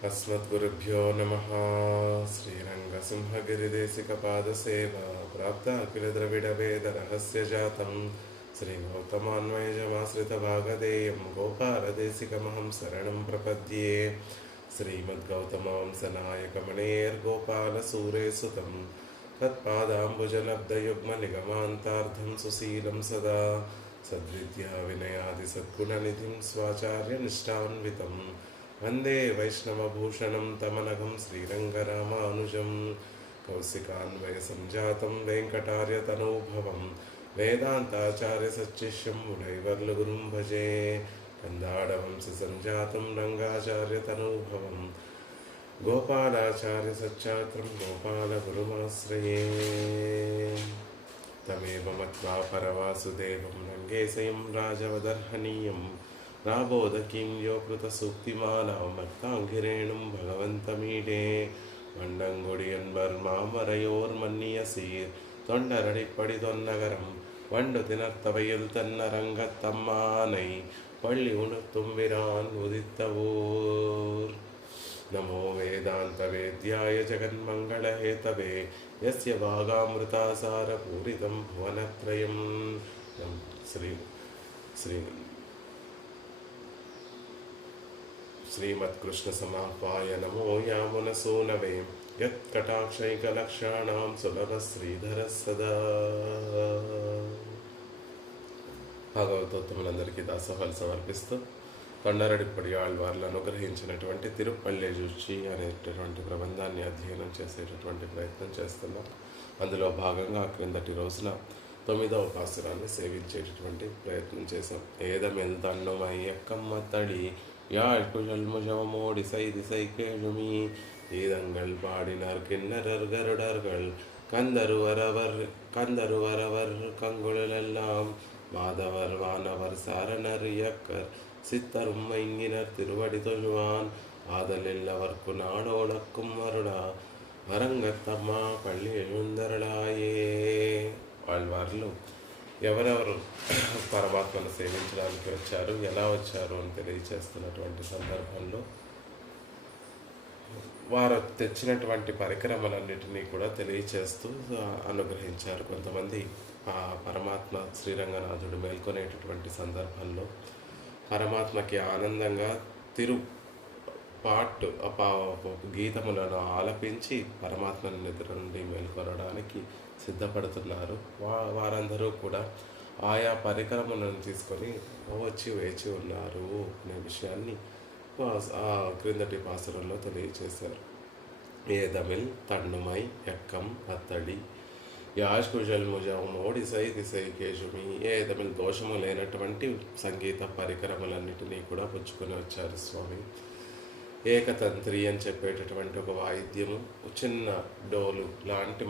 अस्मद्गुरुभ्यो नमः। श्रीरङ्गसिंहगिरिदेशिकपादसेवा प्राप्ता किल द्रविडवेदरहस्यजातं श्रीगौतमान्वयजमाश्रितभागधेयं गोपालदेशिकमहं शरणं प्रपद्ये। श्रीमद्गौतमांसनायकमणेर्गोपालसूरेसुतं तत्पादाम्बुजलब्धयुग्मनिगमान्तार्धं सुशीलं सदा सद्विद्या विनयादिसद्गुणनिधिं स्वाचार्यनिष्ठान्वितं वंदे वैष्णवभूषणं तमनघं श्रीरङ्गरामानुजं कौशिकान्वयसञ्जातं वेङ्कटार्यतनूभवं वेदान्ताचार्यसच्शिष्यं मुनैर्वर्लुगुरुं भजे। कन्दाडवंशसञ्जातं रङ्गाचार्यतनूभवं गोपालाचार्यसच्चात्रं गोपालगुरुमाश्रये। तमेव मत्वा परवासुदेवं रङ्गेशयं राजवदर्हनीयं राबोधकीं यो कृतसूक्तिमालां मत्ताङ्गिरेणुं भगवन्तमीडे வண்டங்குடியன்பர் மாமரையோர் மன்னிய சீர் தொண்டரடிப்படி தொன்னகரம் வண்டு தினர்த்தவையில் தன்னரங்கத்தம்மானை பள்ளி உணர்த்தும்பிரான் உதித்தவூர்। नमो वेदांत वेद्याय जगन्मंगलहेतवे यस्य भागामृतासारपूरितं भुवनत्रयं। श्री श्री श्रीमत्कृष्णसमापाय नमो यामुनसूनवे यत्कटाक्षैकलक्षाणां सुलभश्रीधरः सदा। భాగవతోత్తములందరికీ దాసోహాలు సమర్పిస్తూ కొండరడిప్పటి ఆళ్వార్లు అనుగ్రహించినటువంటి తిరుపల్లె జూచి అనేటటువంటి ప్రబంధాన్ని అధ్యయనం చేసేటటువంటి ప్రయత్నం చేస్తున్నాం. అందులో భాగంగా క్రిందటి రోజున 9వ పాసురాన్ని సేవించేటటువంటి ప్రయత్నం చేశాం. ఏదమెల్తన్నుమయ్యక్కమ్మ తడి யாழ்குழல்முழமோடி சைதிசை கேழுமி ஈதங்கள் பாடினார் கிண்ணரர் கருடர்கள் கந்தருவரவர் கங்குழலெல்லாம் மாதவர் வானவர் சாரணர் இயக்கர் சித்தரும் மைங்கினர் திருவடி தொழுவான் ஆதலில்லவர்க்கு நாடோடக்கும் அருளா அரங்கத்தம்மா పల్లి எழுந்தருளாయే. ఆళ్వార్లు ఎవరెవరు పరమాత్మను సేవించడానికి వచ్చారు, ఎలా వచ్చారు అని తెలియచేస్తున్నటువంటి సందర్భంలో వారు తెచ్చినటువంటి పరికరములన్నిటినీ కూడా తెలియచేస్తూ అనుగ్రహించారు. కొంతమంది ఆ పరమాత్మ శ్రీరంగనాథుడు మేల్కొనేటటువంటి సందర్భంలో పరమాత్మకి ఆనందంగా పాట్ గీతములను ఆలపించి పరమాత్మని నిద్ర నుండి మేల్కొనడానికి సిద్ధపడుతున్నారు. వారందరూ కూడా ఆయా పరికరములను తీసుకొని వచ్చి వేచి ఉన్నారు అనే విషయాన్ని ఆ క్రిందటి పాసురంలో తెలియచేశారు. ఏదమిల్ తన్నుమై ఎక్కం అత్తడి యాష్కుజల్ముజమోడి సై దిశై కేశుమి. ఏదమిల్ దోషము లేనటువంటి సంగీత పరికరములన్నిటినీ కూడా పుచ్చుకొని వచ్చారు స్వామి. ఏకతంత్రి అని చెప్పేటటువంటి ఒక వాయిద్యము, చిన్న డోలు లాంటి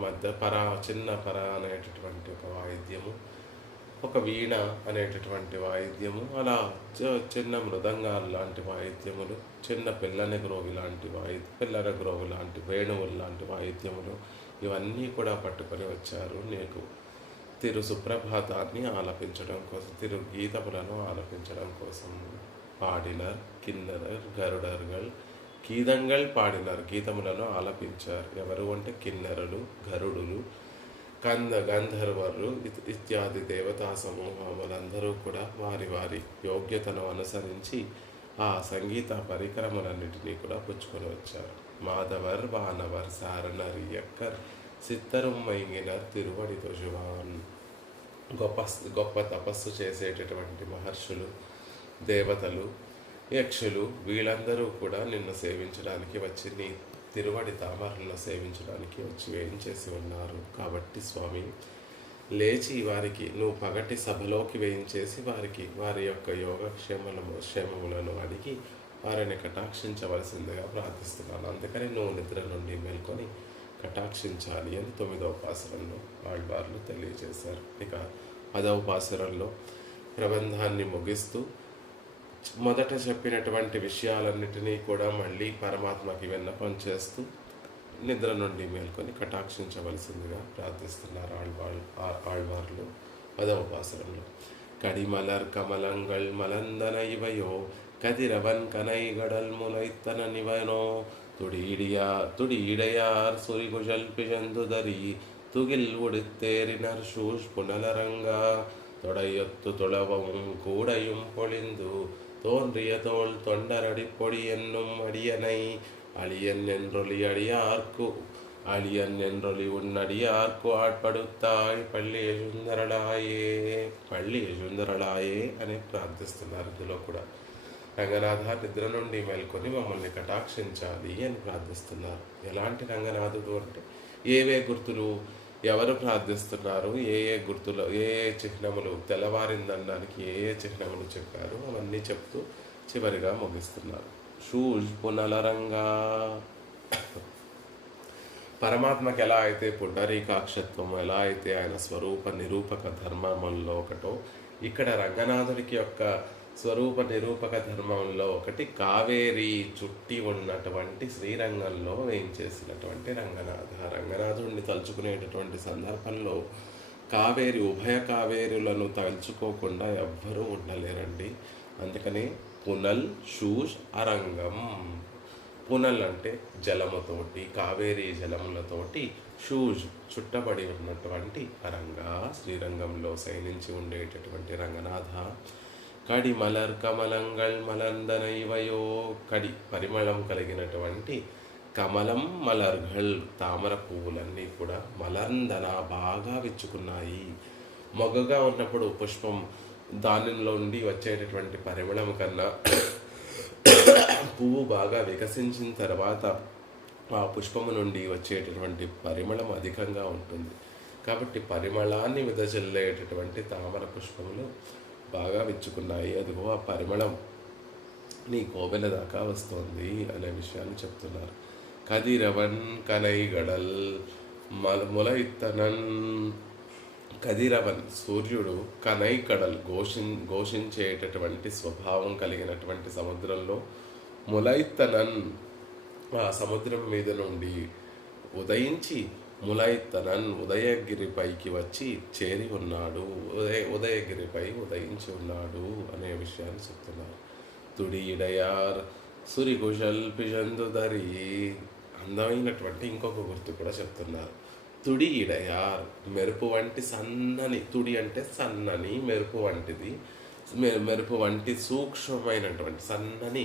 చిన్న పర అనేటటువంటి ఒక వాయిద్యము, ఒక వీణ అనేటటువంటి వాయిద్యము, అలా చిన్న మృదంగాలు లాంటి వాయిద్యములు, చిన్న పిల్లల గ్రోవి లాంటి వేణువులు లాంటి వాయిద్యములు, ఇవన్నీ కూడా పట్టుకొని వచ్చారు. నీకు తిరు సుప్రభాతాన్ని ఆలపించడం కోసం, తిరు గీతములను ఆలపించడం కోసం. పాడినర్ కిన్నరర్ గరుడర్గల్ గీతంగల్ పాడినారు, గీతములను ఆలపించారు. ఎవరు అంటే కిన్నెరలు, గరుడులు, గంధర్వరులు ఇత్యాది దేవతా సమూహములందరూ కూడా వారి వారి యోగ్యతను అనుసరించి ఆ సంగీత పరికరములన్నిటినీ కూడా పుచ్చుకొని వచ్చారు. మాధవర్ వానవర్ సారణర్ ఇయక్కర్ సిత్తరం మైంగినర్ తిరువడి తొజువాన్. గొప్ప తపస్సు చేసేటటువంటి మహర్షులు, దేవతలు, యక్షులు వీళ్ళందరూ కూడా నిన్ను సేవించడానికి వచ్చి నీ తిరువడి తామరలను సేవించడానికి వచ్చి వేయించేసి ఉన్నారు. కాబట్టి స్వామి లేచి వారికి నువ్వు పగటి సభలోకి వేయించేసి వారికి వారి యొక్క క్షేమములను అడిగి వారిని కటాక్షించవలసిందిగా ప్రార్థిస్తున్నాను. అందుకని నువ్వు నిద్ర నుండి మేల్కొని కటాక్షించాలి అని 9వ పాసురంలో ఆళ్వార్లు తెలియజేశారు. ఇక 10వ పాసురంలో ప్రబంధాన్ని ముగిస్తూ మొదట చెప్పినటువంటి విషయాలన్నిటినీ కూడా మళ్ళీ పరమాత్మకి విన్నపం చేస్తూ నిద్ర నుండి మేల్కొని కటాక్షించవలసిందిగా ప్రార్థిస్తున్నారు ఆళ్వార్లు 10వ పాసురంలో. కడిమలర్ కమలంగల్ మలందన ఇవయో கதிரவன் கனைகடல் முளைத்தன நிவனோ துடியிடையார் சுரிகுழல் பிழந்துதறி துகில் உடுத்தேறினர் ஷூஷ் புனலரங்கா தொடையொத்து துளவமும் கூடையும் பொழிந்து தோன்றிய தோல் தொண்டரடி பொடி என்னும் அடியனை அழியன் என்றொலி அடியார்க்கு అలియన్ ఎండ్రొలి ఉన్నడియార్కు ఆడ్పడుతాయ్ పల్లి యజుందరళాయే అని ప్రార్థిస్తున్నారు. ఇందులో కూడా రంగనాథ నిద్ర నుండి మేల్కొని మమ్మల్ని కటాక్షించాలి అని ప్రార్థిస్తున్నారు. ఎలాంటి రంగనాథుడు అంటే ఏవే గుర్తులు, ఎవరు ప్రార్థిస్తున్నారు, ఏ ఏ గుర్తులు, ఏ ఏ చిహ్నములు, తెల్లవారిందనడానికి ఏ ఏ చిహ్నములు చెప్పారు అవన్నీ చెప్తూ చివరిగా ముగిస్తున్నారు. షూజ్ పునలరంగా పరమాత్మకి ఎలా అయితే పుండరీకాక్షత్వం, ఎలా అయితే ఆయన స్వరూప నిరూపక ధర్మంలో ఒకటో, ఇక్కడ రంగనాథుడికి యొక్క స్వరూప నిరూపక ధర్మంలో ఒకటి కావేరి చుట్టి ఉన్నటువంటి శ్రీరంగంలో వేయించేసినటువంటి రంగనాథుడిని తలుచుకునేటటువంటి సందర్భంలో కావేరి, ఉభయ కావేరులను తలుచుకోకుండా ఎవ్వరూ ఉండలేరండి. అందుకని పునల్ షూష్ అరంగం. పునల్ అంటే జలముతోటి, కావేరీ జలములతోటి, షూజ్ చుట్టబడి ఉన్నటువంటి అరంగా, శ్రీరంగంలో శయనించి ఉండేటటువంటి రంగనాథ. కడి మలర్ కమలంగల్ మలందనైవయో. కడి పరిమళం కలిగినటువంటి కమలం మలర్గల్ తామర పువ్వులన్నీ కూడా మలందన బాగా విచ్చుకున్నాయి. మొగ్గగా ఉన్నప్పుడు పుష్పం దానిలో నుండి వచ్చేటటువంటి పరిమళం కన్నా పువ్వు బాగా వికసించిన తర్వాత ఆ పుష్పము నుండి వచ్చేటటువంటి పరిమళం అధికంగా ఉంటుంది. కాబట్టి పరిమళాన్ని విదజల్లేటటువంటి తామర పుష్పములు బాగా విచ్చుకున్నాయి. అదిగో ఆ పరిమళం నీ కోవెల దాకా వస్తుంది అనే విషయాన్ని చెప్తున్నారు. కదిరవన్ కనైగడల్ ములైత్తనన్. కదిరవన్ సూర్యుడు, కనైకడల్ ఘోషించేటటువంటి స్వభావం కలిగినటువంటి సముద్రంలో, ములైత్తనన్ ఆ సముద్రం మీద నుండి ఉదయించి, ములైత్తనన్ ఉదయగిరిపైకి వచ్చి చేరి ఉన్నాడు, ఉదయగిరిపై ఉదయించి ఉన్నాడు అనే విషయాన్ని చెప్తున్నారు. తుడియడయార్ సురికుశల్ పిజందుదరి. అందమైనటువంటి ఇంకొక గుర్తు కూడా చెప్తున్నారు. తుడి ఇడయార్, మెరుపు వంటి సన్నని, తుడి అంటే సన్నని, మెరుపు వంటిది, మెరుపు వంటి సూక్ష్మమైనటువంటి సన్నని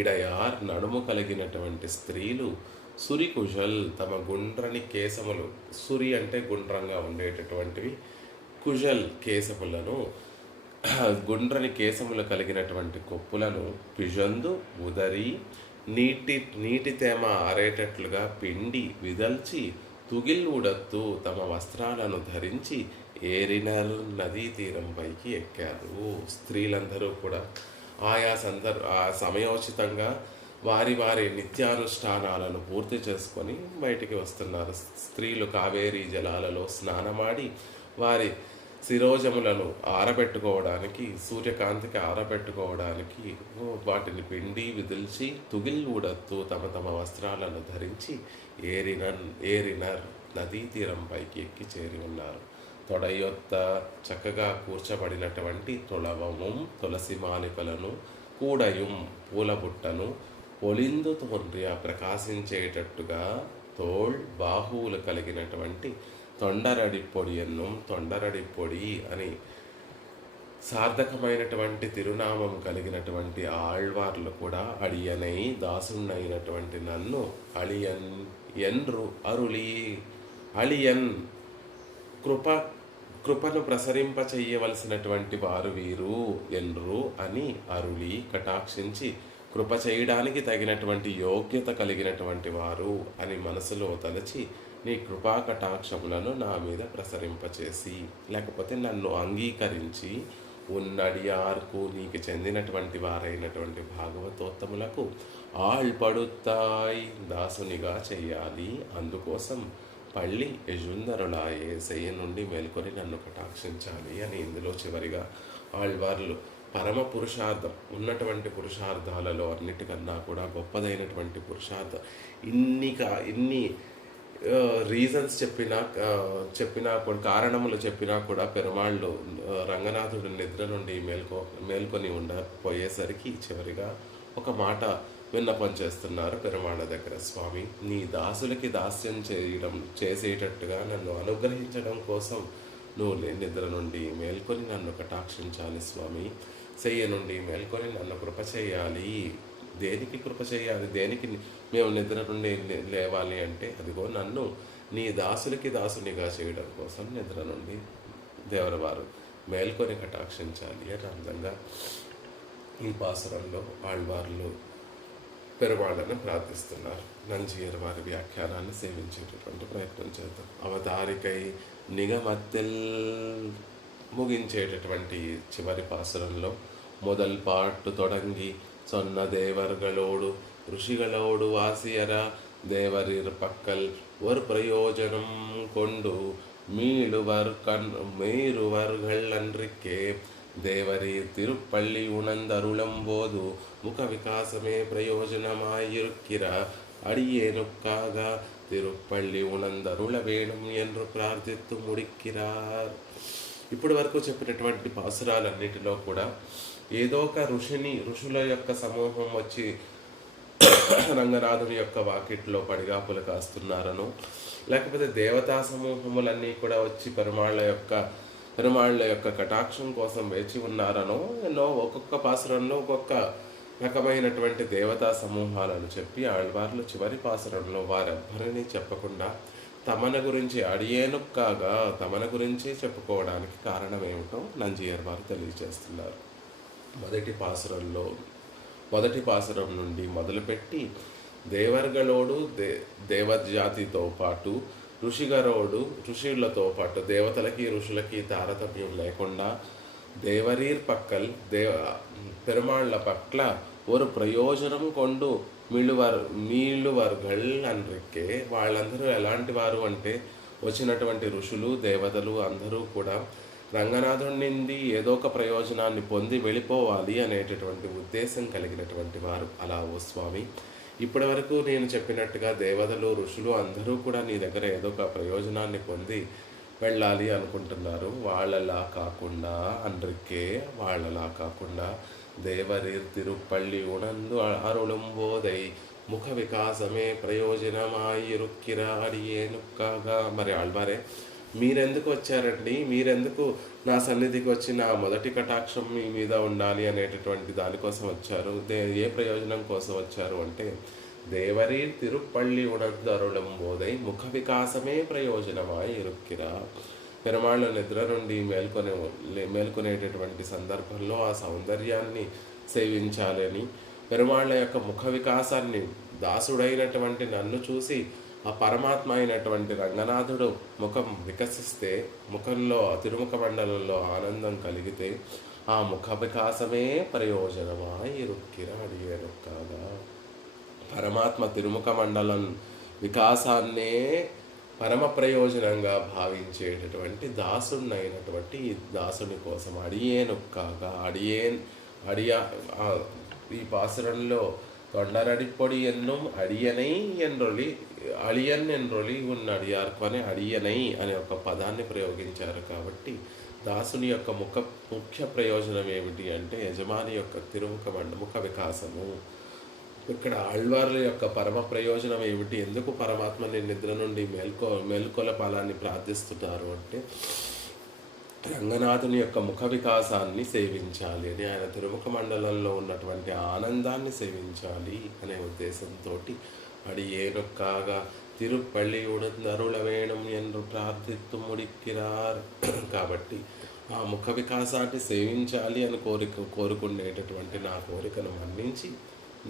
ఇడయార్ నడుము కలిగినటువంటి స్త్రీలు, సురికుశల్ తమ గుండ్రని కేశములు, సురి అంటే గుండ్రంగా ఉండేటటువంటివి, కుశల్ కేశములను, గుండ్రని కేశములు కలిగినటువంటి కొప్పులను, పిజందు ఉదరి నీటి తేమ ఆరేటట్లుగా పిండి విదల్చి, తుగిల్ ఉడత్తు తమ వస్త్రాలను ధరించి ఏరినర్ నదీ తీరంపైకి ఎక్కారు. స్త్రీలందరూ కూడా ఆ సమయోచితంగా వారి వారి నిత్యానుష్ఠానాలను పూర్తి చేసుకొని బయటికి వస్తున్నారు. స్త్రీలు కావేరీ జలాలలో స్నానమాడి వారి శిరోజములను ఆరబెట్టుకోవడానికి, సూర్యకాంతికి ఆరబెట్టుకోవడానికి వాటిని పిండి విదిల్చి తుగిల్ ఉడత్తు తమ తమ వస్త్రాలను ధరించి ఏరినర్ నదీ తీరంపైకి ఎక్కి చేరి ఉన్నారు. తొడయొత్త చక్కగా కూర్చబడినటువంటి తుళవము తులసి మాలికలను, కూడయుం పూలబుట్టను, పొలిందు తోన్రియ ప్రకాశించేటట్టుగా, తోళ్ బాహువులు కలిగినటువంటి తొండరడి పొడి అని సార్థకమైనటువంటి తిరునామం కలిగినటువంటి ఆళ్వార్లు కూడా అడియనై దాసున్నైనటువంటి నన్ను అళియన్ ఎన్రు అరుళి. అళియన్ కృపను ప్రసరింప చెయ్యవలసినటువంటి వారు వీరు, ఎన్రు అని అరుళి కటాక్షించి, కృప చేయడానికి తగినటువంటి యోగ్యత కలిగినటువంటి వారు అని మనసులో తలచి, నీ కృపా కటాక్షములను నా మీద ప్రసరింపచేసి, లేకపోతే నన్ను అంగీకరించి, ఉన్నడియార్కు నీకు చెందినటువంటి వారైనటువంటి భాగవతోత్తములకు ఆళ్పడుతాయి దాసునిగా చెయ్యాలి. అందుకోసం పళ్ళి యజుందరులాయే, శయ్య నుండి మేల్కొని నన్ను కటాక్షించాలి అని ఇందులో చివరిగా ఆళ్వార్లు పరమ పురుషార్థం ఉన్నటువంటి పురుషార్థాలలో అన్నిటికన్నా కూడా గొప్పదైనటువంటి పురుషార్థం, ఇన్ని రీజన్స్ చెప్పినా చెప్పినా కూడా కారణములు చెప్పినా కూడా పెరుమాళ్ళు రంగనాథుడు నిద్ర నుండి మేల్కొని ఉండపోయేసరికి చివరిగా ఒక మాట విన్నపం చేస్తున్నారు పెరుమాళ్ళ దగ్గర. స్వామి, నీ దాసులకి దాస్యం చేసేటట్టుగా నన్ను అనుగ్రహించడం కోసం నువ్వు నిద్ర నుండి మేల్కొని నన్ను కటాక్షించాలి స్వామి. శయ్య నుండి మేల్కొని నన్ను కృప చేయాలి. దేనికి కృప చేయాలి? దేనికి మేము నిద్ర నుండి లేవాలి అంటే, అదిగో నన్ను నీ దాసులకి దాసునిగా చేయడం కోసం నిద్ర నుండి దేవరవారు మేల్కొని కటాక్షించాలి అని అందంగా ఈ పాసురంలో ఆళ్వార్లు పెరుమాళ్ళను ప్రార్థిస్తున్నారు. నంజీయర్ వారి వ్యాఖ్యానాన్ని సేవించేటటువంటి ప్రయత్నం చేద్దాం. అవతారికై నిగమత్తెల్ ముగించేటటువంటి చివరి పాసురంలో முதல் பாட்டு தொடங்கி சொன்ன தேவர்களோடு ఋషిகளோடு வாசியர தேவரிர் பக்கல் ஒரு பிரயோஜனம் கொண்டு மீறுவர்கள் அன்றிக்கே தேவரீர் திருப்பள்ளி உணர்ந்தருளும்போது முக விகாசமே பிரயோஜனமாயிருக்கிற அடியேனுக்காக తిరుపల్లి ఉనందరుల వేణం என்று ప్రార్థిస్తూ ముడిక్కిరార్. ఇప్పటి వరకు చెప్పినటువంటి పాసురాలన్నిటిలో కూడా ఏదో ఒక ఋషుల యొక్క సమూహం వచ్చి రంగనాథుని యొక్క వాకిట్లో పడిగాపులు కాస్తున్నారనో, లేకపోతే దేవతా సమూహములన్నీ కూడా వచ్చి పెరుమాళ్ళ యొక్క కటాక్షం కోసం వేచి ఉన్నారనో, ఎన్నో ఒక్కొక్క పాసురంలో ఒక్కొక్క రకమైనటువంటి దేవతా సమూహాలను చెప్పి ఆళ్వార్లు చివరి పాసురంలో వారెవ్వరినీ చెప్పకుండా తమన గురించి అడియేనుక్కాగా తమన గురించి చెప్పుకోవడానికి కారణం ఏమిటో నంజీయర్ వారు తెలియజేస్తున్నారు. మొదటి పాసురం నుండి మొదలుపెట్టి దేవర్గలోడు దేవజాతితో పాటు ఋషులతో పాటు దేవతలకి ఋషులకి తారతమ్యం లేకుండా దేవరీర్ పక్కల్ పెరుమాళ్ళ పట్ల ஒரு ప్రయోజనం కొండు మీళ్ళువర్గల్ అన్రిక్కే. వాళ్ళందరూ ఎలాంటి వారు అంటే, వచ్చినటువంటి ఋషులు దేవతలు అందరూ కూడా రంగనాథుడి నుండి ఏదో ఒక ప్రయోజనాన్ని పొంది వెళ్ళిపోవాలి అనేటటువంటి ఉద్దేశం కలిగినటువంటి వారు. అలా ఓ స్వామి, ఇప్పటి వరకు నేను చెప్పినట్టుగా దేవతలు ఋషులు అందరూ కూడా నీ దగ్గర ఏదో ఒక ప్రయోజనాన్ని పొంది వెళ్ళాలి అనుకుంటున్నారు. వాళ్ళలా కాకుండా దేవరీర్ తిరుపల్లి ఉణందు అరుళంబోదై ముఖ వికాసమే ప్రయోజనమాయిరుక్కిరాడియేనుక్కాగా. మరి ఆళ్వారే, మీరెందుకు వచ్చారండి? మీరెందుకు నా సన్నిధికి వచ్చి నా మొదటి కటాక్షం మీ మీద ఉండాలి అనేటటువంటి దానికోసం వచ్చారు? ఏ ప్రయోజనం కోసం వచ్చారు అంటే, దేవరీర్ తిరుపల్లి ఉణందు అరుళంబోదై ముఖ వికాసమే ప్రయోజనమాయి ఇరుక్కిరా. పెరుమాళ్ళ నిద్ర నుండి మేల్కొనేటటువంటి సందర్భంలో ఆ సౌందర్యాన్ని సేవించాలని, పెరుమాళ్ళ యొక్క ముఖ వికాసాన్ని, దాసుడైనటువంటి నన్ను చూసి ఆ పరమాత్మ అయినటువంటి రంగనాథుడు ముఖం వికసిస్తే, ముఖంలో తిరుముఖ మండలంలో ఆనందం కలిగితే, ఆ ముఖ వికాసమే ప్రయోజనమా ఇరుక్కిర అడిగేరుక్కాగా. పరమాత్మ తిరుముఖ మండలం వికాసాన్నే పరమ ప్రయోజనంగా భావించేటటువంటి దాసుడినైనటువంటి ఈ దాసుని కోసం అడియేనుక్కాగా ఈ పాసురంలో తొండరడిపొడి ఎన్నుం అడియనై అళియన్ ఎన్రొలి ఉన్నడియార్కు అని అడియనై అనే ఒక పదాన్ని ప్రయోగించారు. కాబట్టి దాసుని యొక్క ముఖ్య ప్రయోజనం ఏమిటి అంటే, యజమాని యొక్క ముఖ వికాసము. ఇక్కడ ఆళ్వార్ల యొక్క పరమ ప్రయోజనం ఏమిటి? ఎందుకు పరమాత్మని నిద్ర నుండి మేల్కొలపాలని ప్రార్థిస్తున్నారు అంటే, రంగనాథుని యొక్క ముఖ వికాసాన్ని సేవించాలి అని, ఆయన తిరుముఖ మండలంలో ఉన్నటువంటి ఆనందాన్ని సేవించాలి అనే ఉద్దేశంతో అడియేనుక్కాగా తిరుపల్లి ఉడరుల వేణం என்று ప్రార్థిత్తు ముడిక్కిరార్. కాబట్టి ఆ ముఖ వికాసాన్ని సేవించాలి అని కోరుకునేటటువంటి నా కోరికను మన్నించి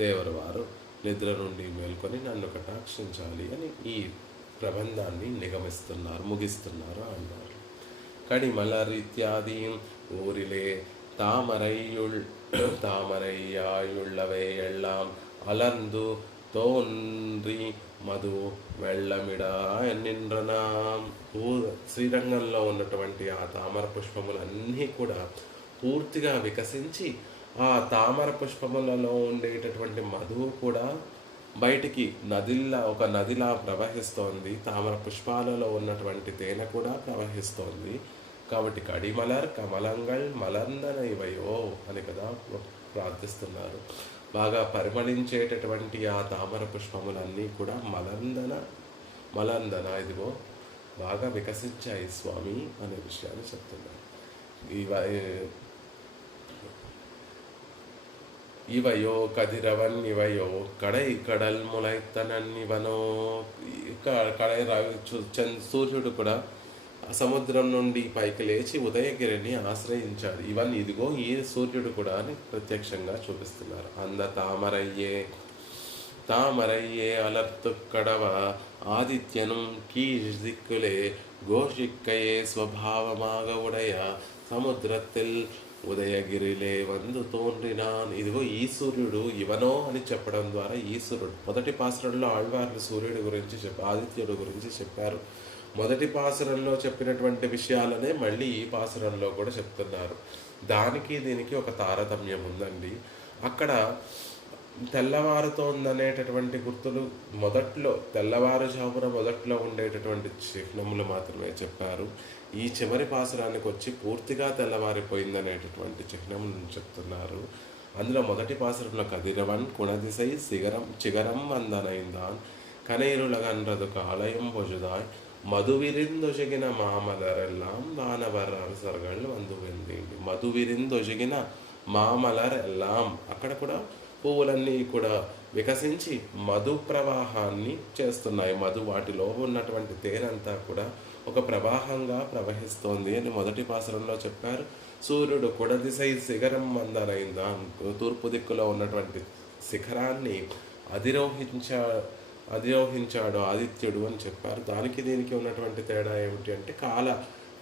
దేవర వారు నిద్ర నుండి మేల్కొని నన్ను కటాక్షించాలి అని ఈ ప్రబంధాన్ని ముగిస్తున్నారు అన్నారు. కడిమలరిత్యాది ఊరిలే తామరయ్యాయుళ్ళవే ఎళ్ళాం అలర్ந்து తోన్రి మధు వెళ్ళమిడా నిండ్రనాం. శ్రీరంగంలో ఉన్నటువంటి ఆ తామర పుష్పములన్నీ కూడా పూర్తిగా వికసించి, ఆ తామర పుష్పములలో ఉండేటటువంటి మధువు కూడా బయటికి నదిలా ఒక నదిలా ప్రవహిస్తోంది. తామర పుష్పాలలో ఉన్నటువంటి తేనె కూడా ప్రవహిస్తోంది. కాబట్టి కడిమలర్ కమలంగల్ మలందన ఇవయో అని కదా ప్రార్థిస్తున్నారు. బాగా పరిమళించేటటువంటి ఆ తామర పుష్పములన్నీ కూడా మలందన ఇదిగో బాగా వికసించాయి స్వామి అనే విషయాన్ని చెప్తున్నారు. ఇవయో కదిరవన్ ఇవయో కడై కడల్ ములైతనన్ ఇవనో. కడై సూర్యుడు కూడా సముద్రం నుండి పైకి లేచి ఉదయగిరిని ఆశ్రయించాడు. ఇదిగో ఈ సూర్యుడు కూడా అని ప్రత్యక్షంగా చూపిస్తున్నారు. తామరయ్యే అలర్తు కడవ ఆదిత్యను కీజ్ దిక్కులే ఘోషిక్కయే స్వభావమాగ ఉడయ సముద్రத்தில் ఉదయగిరిలే వందు తోన్రినాన్. ఇదిగో ఈ సూర్యుడు ఇవనో అని చెప్పడం ద్వారా ఈశ్వరుడు మొదటి పాసురంలో ఆళ్వార్లు సూర్యుడి గురించి ఆదిత్యుడు గురించి చెప్పారు. మొదటి పాసురంలో చెప్పినటువంటి విషయాలనే మళ్ళీ ఈ పాసురంలో కూడా చెప్తున్నారు. దానికి దీనికి ఒక తారతమ్యం ఉందండి. అక్కడ తెల్లవారుతోందనేటటువంటి గుర్తులు తెల్లవారుజామున మొదట్లో ఉండేటటువంటి చిహ్నములు మాత్రమే చెప్పారు. ఈ చివరి పాసురానికి వచ్చి పూర్తిగా తెల్లవారిపోయిందనేటటువంటి చిహ్నములను చెప్తున్నారు. అందులో మొదటి పాసురంలో కదిరవన్ కుణదిసై చిగరం వందనైందాన్ కనైరులగన్రదు కాలయం పొజుదాయ్ మధువిరిందొజగిన మామలరెల్లాం వానవర్ అరసர்கள் వందు వెందేండి. మధువిరిందొజగిన మామలర్ ఎల్లాం, అక్కడ కూడా పువ్వులన్నీ కూడా వికసించి మధు ప్రవాహాన్ని చేస్తున్నాయి. వాటిలో ఉన్నటువంటి తేనంతా కూడా ఒక ప్రవాహంగా ప్రవహిస్తోంది అని మొదటి పాసురంలో చెప్పారు. సూర్యుడు కుడదిశై శిఖరం మందనైందా, తూర్పు దిక్కులో ఉన్నటువంటి శిఖరాన్ని అధిరోహించాడు ఆదిత్యుడు అని చెప్పారు. దానికి దీనికి ఉన్నటువంటి తేడా ఏమిటి అంటే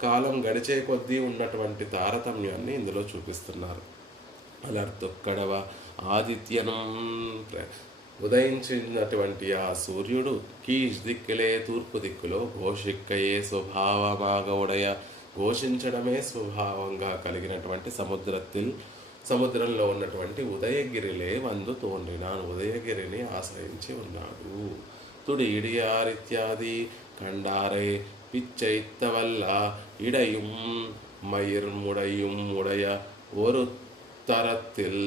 కాలం గడిచే కొద్దీ ఉన్నటువంటి తారతమ్యాన్ని ఇందులో చూపిస్తున్నారు. అలర్తొక్కడవ ఆదిత్యనం ఉదయించినటువంటి ఆ సూర్యుడు కీష్ దిక్కులే తూర్పు దిక్కులో ఘోషిక్కయే స్వభావమాగవుడయ ఘోషించడమే స్వభావంగా కలిగినటువంటి సముద్రంలో ఉన్నటువంటి ఉదయగిరిలే వందు తోన్రినాను, ఉదయగిరిని ఆశ్రయించి ఉన్నాడు. తుడి ఇడియారిత్యాది కండారై పిచ్చైత్తవల్ల ఇడయుం మయిర్ముడయుం ఉడయ ஒரு தரத்தில்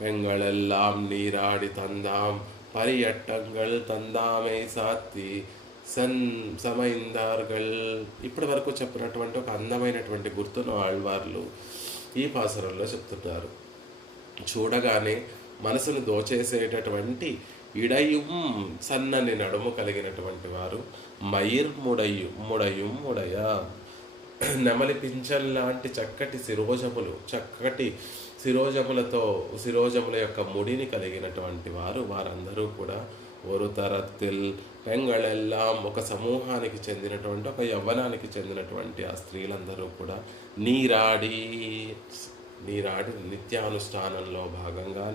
பெங்களெல்லாம் நீராடி தந்தாம் పర్యటంగల్ తందామే సాత్తి సమైందార్గల్. ఇప్పటి వరకు చెప్పినటువంటి ఒక అందమైనటువంటి గుర్తును ఆళ్వార్లు ఈ పాసురంలో చెప్తున్నారు. చూడగానే మనసును దోచేసేటటువంటి ఇడయుం సన్నని నడుము కలిగినటువంటి వారు, ముడయుం ఉడయ నెమలి పింఛల్లాంటి చక్కటి శిరోజముల యొక్క ముడిని కలిగినటువంటి వారందరూ కూడా ஒரு తరత్తిల్ పెంగళెల్లాం ఒక సమూహానికి చెందినటువంటి ఒక యవ్వనానికి చెందినటువంటి ఆ స్త్రీలందరూ కూడా నీరాడి నిత్యానుష్ఠానంలో భాగంగా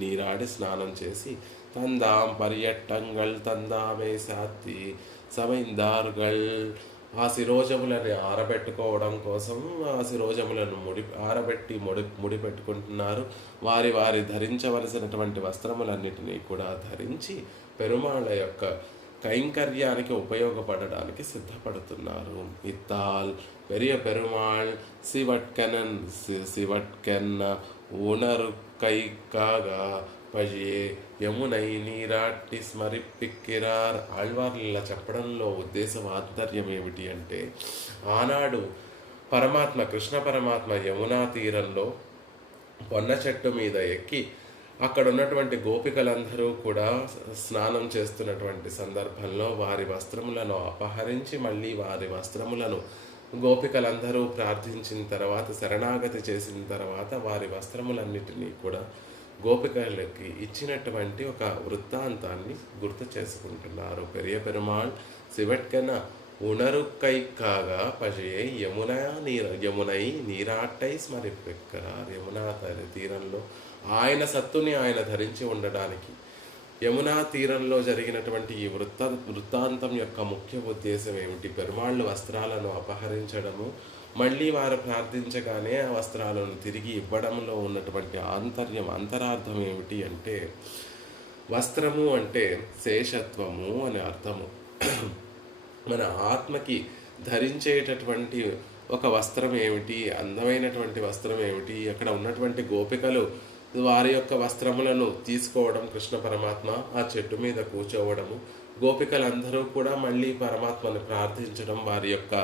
నీరాడి స్నానం చేసి తందాం పర్యటంగల్ తందామే సాత్తి సమైందార్గల్ ఆ శిరోజములని ఆరబెట్టుకోవడం కోసం ఆ శిరోజములను ముడి పెట్టుకుంటున్నారు. వారి ధరించవలసినటువంటి వస్త్రములన్నిటినీ కూడా ధరించి పెరుమాళ్ళ యొక్క కైంకర్యానికి ఉపయోగపడడానికి సిద్ధపడుతున్నారు. ఇత్తాల్ పెరియ పెరుమాళ్ శివట్కెన్న ఉనరు కైకాగా పజియే యమునై నీరాట్టి స్మరిపిక్కిరార్. ఆళ్వార్లు ఇలా చెప్పడంలో ఉద్దేశం ఆంతర్యం ఏమిటి అంటే, ఆనాడు కృష్ణ పరమాత్మ యమునా తీరంలో పొన్న చెట్టు మీద ఎక్కి అక్కడ ఉన్నటువంటి గోపికలందరూ కూడా స్నానం చేస్తున్నటువంటి సందర్భంలో వారి వస్త్రములను అపహరించి మళ్ళీ వారి వస్త్రములను గోపికలందరూ ప్రార్థించిన తర్వాత శరణాగతి చేసిన తర్వాత వారి వస్త్రములన్నిటినీ కూడా గోపికలకి ఇచ్చినటువంటి ఒక వృత్తాంతాన్ని గుర్తు చేసుకుంటున్నారు. పెరియ పెరుమాళ్ శివట్కన ఉణరు కైకాగా పజయే యమునై నీరాట్టై స్మరిపెక్కరార్. యమునా తీరంలో ఆయన సత్తుని ఆయన ధరించి ఉండడానికి యమునా తీరంలో జరిగినటువంటి ఈ వృత్తాంతం యొక్క ముఖ్య ఉద్దేశం ఏమిటి? పెరుమాళ్ళు వస్త్రాలను అపహరించడము, మళ్ళీ వారు ప్రార్థించగానే ఆ వస్త్రాలను తిరిగి ఇవ్వడంలో ఉన్నటువంటి అంతరార్థం ఏమిటి అంటే, వస్త్రము అంటే శేషత్వము అని అర్థము. మన ఆత్మకి ధరించేటటువంటి ఒక వస్త్రం ఏమిటి, అందమైనటువంటి వస్త్రం ఏమిటి, అక్కడ ఉన్నటువంటి గోపికలు వారి యొక్క వస్త్రములను తీసుకోవడం, కృష్ణ పరమాత్మ ఆ చెట్టు మీద కూర్చోవడము, గోపికలందరూ కూడా మళ్ళీ పరమాత్మను ప్రార్థించడం, వారి యొక్క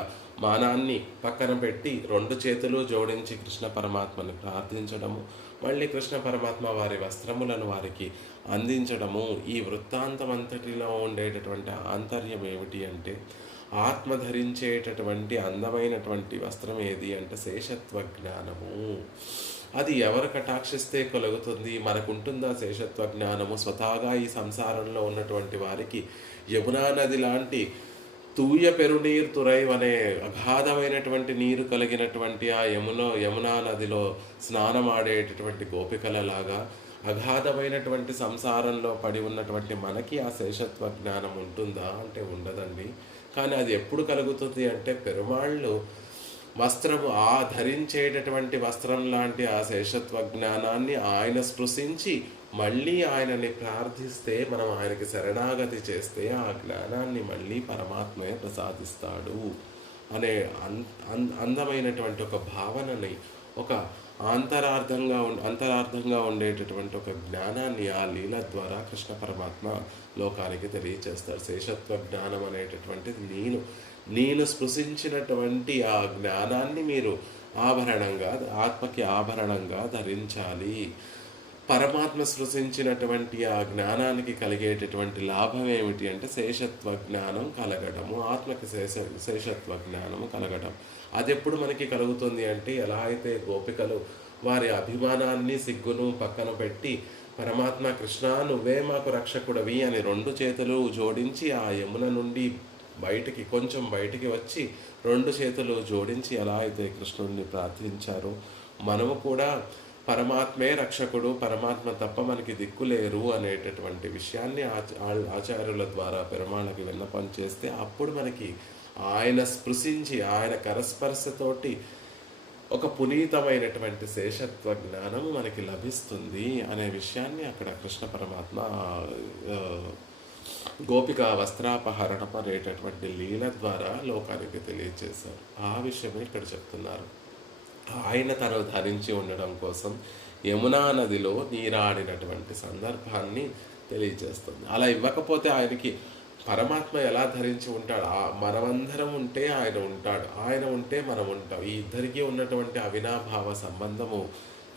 మానాన్ని పక్కన పెట్టి 2 చేతులు జోడించి కృష్ణ పరమాత్మని ప్రార్థించడము, మళ్ళీ కృష్ణ పరమాత్మ వారి వస్త్రములను వారికి అందించడము. ఈ వృత్తాంతం అంతటిలో ఉండేటటువంటి ఆంతర్యం ఏమిటి అంటే, ఆత్మ ధరించేటటువంటి అందమైనటువంటి వస్త్రం ఏది అంటే శేషత్వ జ్ఞానము. అది ఎవరు కటాక్షిస్తే కలుగుతుంది? మనకుంటుందా శేషత్వ జ్ఞానము? స్వతహాగా ఈ సంసారంలో ఉన్నటువంటి వారికి యమునా నది లాంటి తూయ పెరునీరు తురైవ్ అనే అగాధమైనటువంటి నీరు కలిగినటువంటి ఆ యమునా నదిలో స్నానమాడేటటువంటి గోపికలలాగా అగాధమైనటువంటి సంసారంలో పడి ఉన్నటువంటి మనకి ఆ శేషత్వ జ్ఞానం ఉంటుందా అంటే ఉండదండి. కానీ అది ఎప్పుడు కలుగుతుంది అంటే, పెరుమాళ్ళు వస్త్రము ధరించేటటువంటి వస్త్రం లాంటి ఆ శేషత్వ జ్ఞానాన్ని ఆయన స్పృశించి మళ్ళీ ఆయనని ప్రార్థిస్తే, మనం ఆయనకి శరణాగతి చేస్తే ఆ జ్ఞానాన్ని మళ్ళీ పరమాత్మే ప్రసాదిస్తాడు అనే అందమైనటువంటి ఒక భావనని, ఒక అంతరార్థంగా ఉండేటటువంటి ఒక జ్ఞానాన్ని ఆ లీల ద్వారా కృష్ణ పరమాత్మ లోకానికి తెలియచేస్తాడు. శేషత్వ జ్ఞానం అనేటటువంటిది నేను స్పృశించినటువంటి ఆ జ్ఞానాన్ని మీరు ఆభరణంగా, ఆత్మకి ఆభరణంగా ధరించాలి. పరమాత్మ సృష్టించినటువంటి ఆ జ్ఞానానికి కలిగేటటువంటి లాభం ఏమిటి అంటే శేషత్వ జ్ఞానం కలగడము, ఆత్మకి శేషత్వ జ్ఞానము కలగడం. అది ఎప్పుడు మనకి కలుగుతుంది అంటే, ఎలా అయితే గోపికలు వారి అభిమానాన్ని సిగ్గును పక్కన పెట్టి పరమాత్మ కృష్ణ నువ్వే మాకు రక్షకుడవి అని 2 చేతులు జోడించి ఆ యమున నుండి కొంచెం బయటికి వచ్చి 2 చేతులు జోడించి ఎలా అయితే కృష్ణుడిని ప్రార్థించారో, మనము కూడా పరమాత్మే రక్షకుడు, పరమాత్మ తప్ప మనకి దిక్కులేరు అనేటటువంటి విషయాన్ని ఆచార్యుల ద్వారా పెరుమాళ్ళకి విన్నపం చేస్తే, అప్పుడు మనకి ఆయన స్పృశించి ఆయన కరస్పర్శతోటి ఒక పునీతమైనటువంటి శేషత్వ జ్ఞానము మనకి లభిస్తుంది అనే విషయాన్ని అక్కడ కృష్ణ పరమాత్మ గోపిక వస్త్రాపహరణం అనేటటువంటి లీల ద్వారా లోకానికి తెలియజేశారు. ఆ విషయమే ఇక్కడ చెప్తున్నారు. ఆయన తను ధరించి ఉండడం కోసం యమునా నదిలో నీరాడినటువంటి సందర్భాన్ని తెలియజేస్తుంది. అలా ఇవ్వకపోతే ఆయనకి పరమాత్మ ఎలా ధరించి ఉంటాడు? మనమందరం ఉంటే ఆయన ఉంటాడు, ఆయన ఉంటే మనం ఉంటాం. ఈ ఇద్దరికీ ఉన్నటువంటి అవినాభావ సంబంధము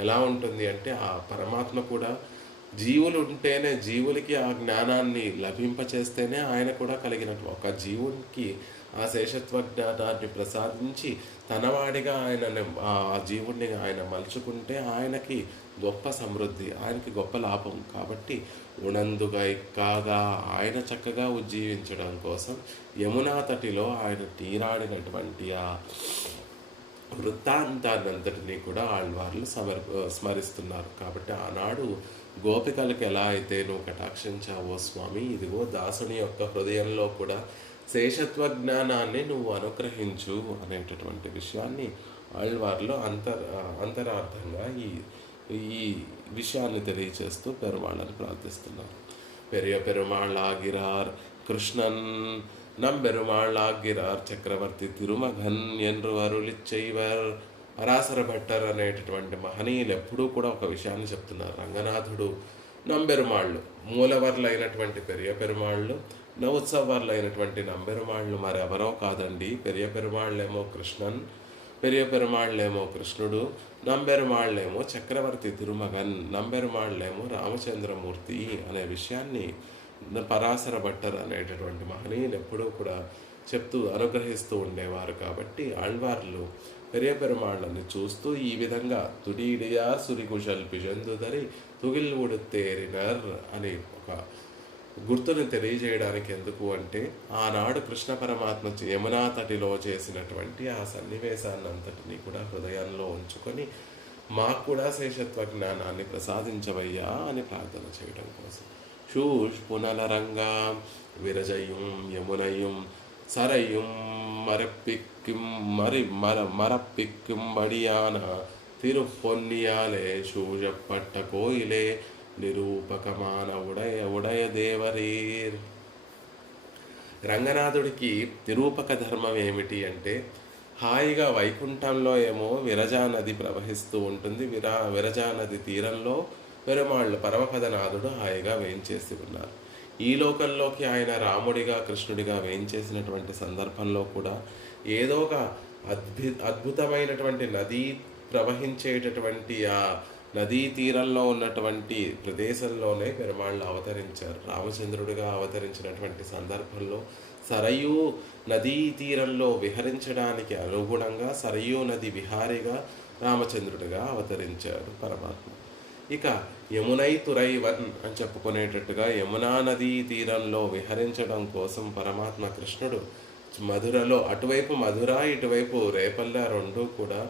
ఎలా ఉంటుంది అంటే, ఆ పరమాత్మ కూడా జీవులు ఉంటేనే, జీవులకి ఆ జ్ఞానాన్ని లభింపచేస్తేనే ఆయన కూడా కలిగినట్టు. ఒక జీవునికి ఆ శేషత్వ జ్ఞానాన్ని ప్రసాదించి తనవాడిగా ఆ జీవుడిని ఆయన మలుచుకుంటే ఆయనకి గొప్ప సమృద్ధి, ఆయనకి గొప్ప లాభం. కాబట్టి ఉనందుగా కాగా ఆయన చక్కగా ఉజ్జీవించడం కోసం యమునా తటిలో ఆయన తీరాడినటువంటి ఆ వృత్తాంతాన్నంతటినీ కూడా ఆళ్వార్లు స్మరిస్తున్నారు. కాబట్టి ఆనాడు గోపికలకు ఎలా అయితే నువ్వు కటాక్షించావో స్వామి, ఇదిగో దాసుని యొక్క హృదయంలో కూడా శేషత్వ జ్ఞానాన్ని నువ్వు అనుగ్రహించు అనేటటువంటి విషయాన్ని ఆళ్వార్లు అంతరార్థంగా ఈ విషయాన్ని తెలియచేస్తూ పెరుమాళ్ళని ప్రార్థిస్తున్నారు. పెరుమాళ్ళాగిరార్ కృష్ణన్ నంబెరుమాళ్ళాగిరార్ చక్రవర్తి తిరుమగన్ என்று అరులిచ్చైవర్. పరాశర భట్టర్ అనేటటువంటి మహనీయులు ఎప్పుడూ కూడా ఒక విషయాన్ని చెప్తున్నారు. రంగనాథుడు నంబెరుమాళ్ళు, మూలవర్లైనటువంటి పెరియ పెరుమాళ్ళు, నవోత్సవార్లైనటువంటి నంబెరుమాళ్ళు మరెవరో కాదండి. పెరియ పెరుమాళ్ళేమో కృష్ణన్, పెరియ పెరుమాళ్ళేమో కృష్ణుడు, నంబెరుమాళ్ళేమో చక్రవర్తి తిరుమగన్, నంబెరుమాళ్ళేమో రామచంద్రమూర్తి అనే విషయాన్ని పరాశర భట్టర్ అనేటటువంటి మహనీయులు ఎప్పుడూ కూడా చెప్తూ అనుగ్రహిస్తూ ఉండేవారు. కాబట్టి ఆళ్వార్లు పెరియ పెరుమాళ్ళని చూస్తూ ఈ విధంగా తుడీడియా సురికుశల్ పిజందుదరి తుగిల్ ఉడుతేరినర్ అని ఒక గుర్తుని తెలియజేయడానికి. ఎందుకు అంటే, ఆనాడు కృష్ణ పరమాత్మ యమునా తటిలో చేసినటువంటి ఆ సన్నివేశాన్ని అంతటినీ కూడా హృదయంలో ఉంచుకొని మాకు కూడా శేషత్వ జ్ఞానాన్ని ప్రసాదించవయ్యా అని ప్రార్థన చేయడం కోసం. షూష్ పునలరంగా విరజయం యమునయం సరయం மரப்பிக்கும் படியான திருப்பொன்னியாலே சூழப்பட்ட கோயிலே నిరూపకమాన ఉడయ దేవరీర్. రంగనాథుడికి నిరూపక ధర్మం ఏమిటి అంటే, హాయిగా వైకుంఠంలో ఏమో విరజా నది ప్రవహిస్తూ ఉంటుంది. విరజా నది తీరంలో పెరుమాళ్ళు పరమపదనాథుడు హాయిగా వేయించేసి ఉన్నారు. ఈ లోకంలోకి ఆయన రాముడిగా కృష్ణుడిగా వేయించేసినటువంటి సందర్భంలో కూడా ఏదో ఒక అద్భుతమైనటువంటి నదీ ప్రవహించేటటువంటి ఆ నదీ తీరంలో ఉన్నటువంటి ప్రదేశంలోనే పెరుమాళ్ళు అవతరించారు. రామచంద్రుడిగా అవతరించినటువంటి సందర్భంలో సరయూ నదీ తీరంలో విహరించడానికి అనుగుణంగా సరయూ నది విహారిగా రామచంద్రుడిగా అవతరించాడు పరమాత్మ. ఇక యమునై తురైవన్ అని చెప్పుకునేటట్టుగా యమునా నదీ తీరంలో విహరించడం కోసం పరమాత్మ కృష్ణుడు మధురలో, అటువైపు మధుర ఇటువైపు రేపల్ల రెండూ కూడా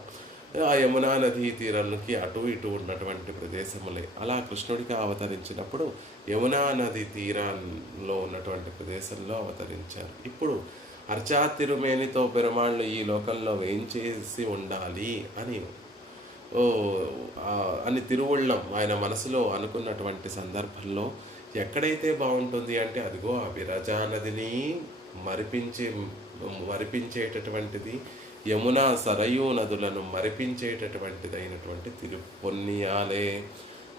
ఆ యమునా నదీ తీరానికి అటు ఇటు ఉన్నటువంటి ప్రదేశములే. అలా కృష్ణుడిగా అవతరించినప్పుడు యమునా నది తీరంలో ఉన్నటువంటి ప్రదేశంలో అవతరించారు. ఇప్పుడు అర్చా తిరుమేనితో పెరుమాళ్ళు ఈ లోకంలో వేయించేసి ఉండాలి అని తిరువుళ్ళం ఆయన మనసులో అనుకున్నటువంటి సందర్భంలో ఎక్కడైతే బాగుంటుంది అంటే అదిగో ఆ విరజా నదిని మరిపించేటటువంటిది, యమునా సరయూ నదులను మరిపించేటటువంటిదైనటువంటి పొన్నియాలే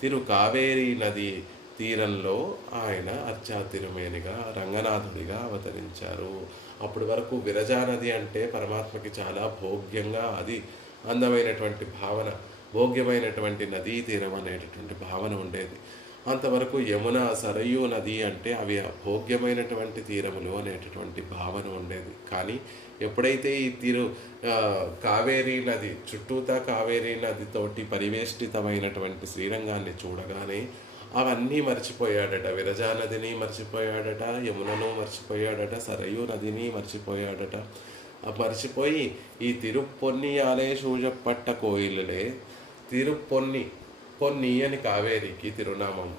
తిరు కావేరీ నది తీరంలో ఆయన అర్చా తిరుమేనిగా రంగనాథుడిగా అవతరించారు. అప్పటి వరకు విరజా నది అంటే పరమాత్మకి చాలా భోగ్యంగా, అది అందమైనటువంటి భావన, భోగ్యమైనటువంటి నదీ తీరం అనేటటువంటి భావన ఉండేది. అంతవరకు యమున సరయూ నది అంటే అవి భోగ్యమైనటువంటి తీరములు అనేటటువంటి భావన ఉండేది. కానీ ఎప్పుడైతే ఈ కావేరీ నది చుట్టూతా కావేరీ నదితోటి పరివేష్టితమైనటువంటి శ్రీరంగాన్ని చూడగానే అవన్నీ మర్చిపోయాడట. విరజా నదిని మర్చిపోయాడట, యమునను మర్చిపోయాడట, సరయూ నదిని మర్చిపోయాడట. మర్చిపోయి ఈ తిరుపొన్నియాలే సూజపట్ట కోయిలలే, పొన్ని అని కావేరికి తిరునామం.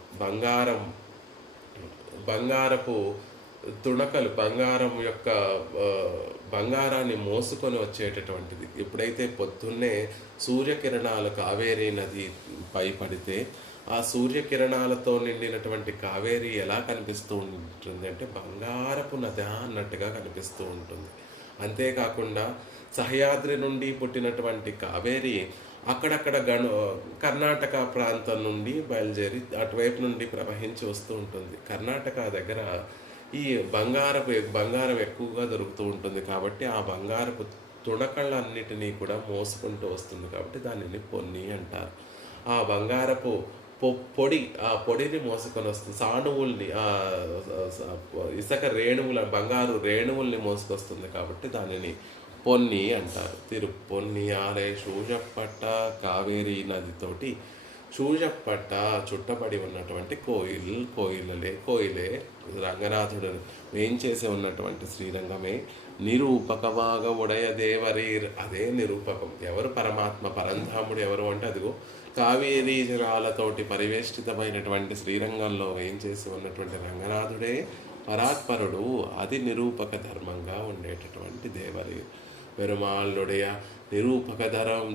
బంగారపు తుణకలు, బంగారాన్ని మోసుకొని వచ్చేటటువంటిది. ఎప్పుడైతే పొద్దున్నే సూర్యకిరణాలు కావేరీ నది పై పడితే ఆ సూర్యకిరణాలతో నిండినటువంటి కావేరి ఎలా కనిపిస్తూ ఉంటుంది అంటే బంగారపు నది అన్నట్టుగా కనిపిస్తూ ఉంటుంది. అంతేకాకుండా సహ్యాద్రి నుండి పుట్టినటువంటి కావేరి అక్కడక్కడ కర్ణాటక ప్రాంతం నుండి బయలుదేరి అటువైపు నుండి ప్రవహించి వస్తూ ఉంటుంది. కర్ణాటక దగ్గర ఈ బంగారం ఎక్కువగా దొరుకుతూ ఉంటుంది కాబట్టి ఆ బంగారపు తుణకళ్ళన్నిటినీ కూడా మోసుకుంటూ వస్తుంది కాబట్టి దానిని పొన్ని అంటారు. ఆ బంగారపు ఆ పొడిని మోసుకొని వస్తుంది. సాణువుల్ని, ఇసుక బంగారు రేణువుల్ని మోసుకొస్తుంది కాబట్టి దానిని పొన్ని అంటారు. తిరుపొన్నియాలే సూజపట్ట కావేరీ నదితోటి సూజపట్ట చుట్టబడి ఉన్నటువంటి కోయిలే రంగనాథుడు వేయించేసి ఉన్నటువంటి శ్రీరంగమే. నిరూపకవాగ ఉడయ దేవరీర్, అదే నిరూపకం. ఎవరు పరమాత్మ పరంధాముడు ఎవరు అంటే అదిగో కావేరీ జలాలతోటి పరివేష్టితమైనటువంటి శ్రీరంగంలో వేయించేసి ఉన్నటువంటి రంగనాథుడే పరాత్పరుడు. అది నిరూపక ధర్మంగా ఉండేటటువంటి దేవరీర్. పెరుమాళ్ళుடைய నిరూపక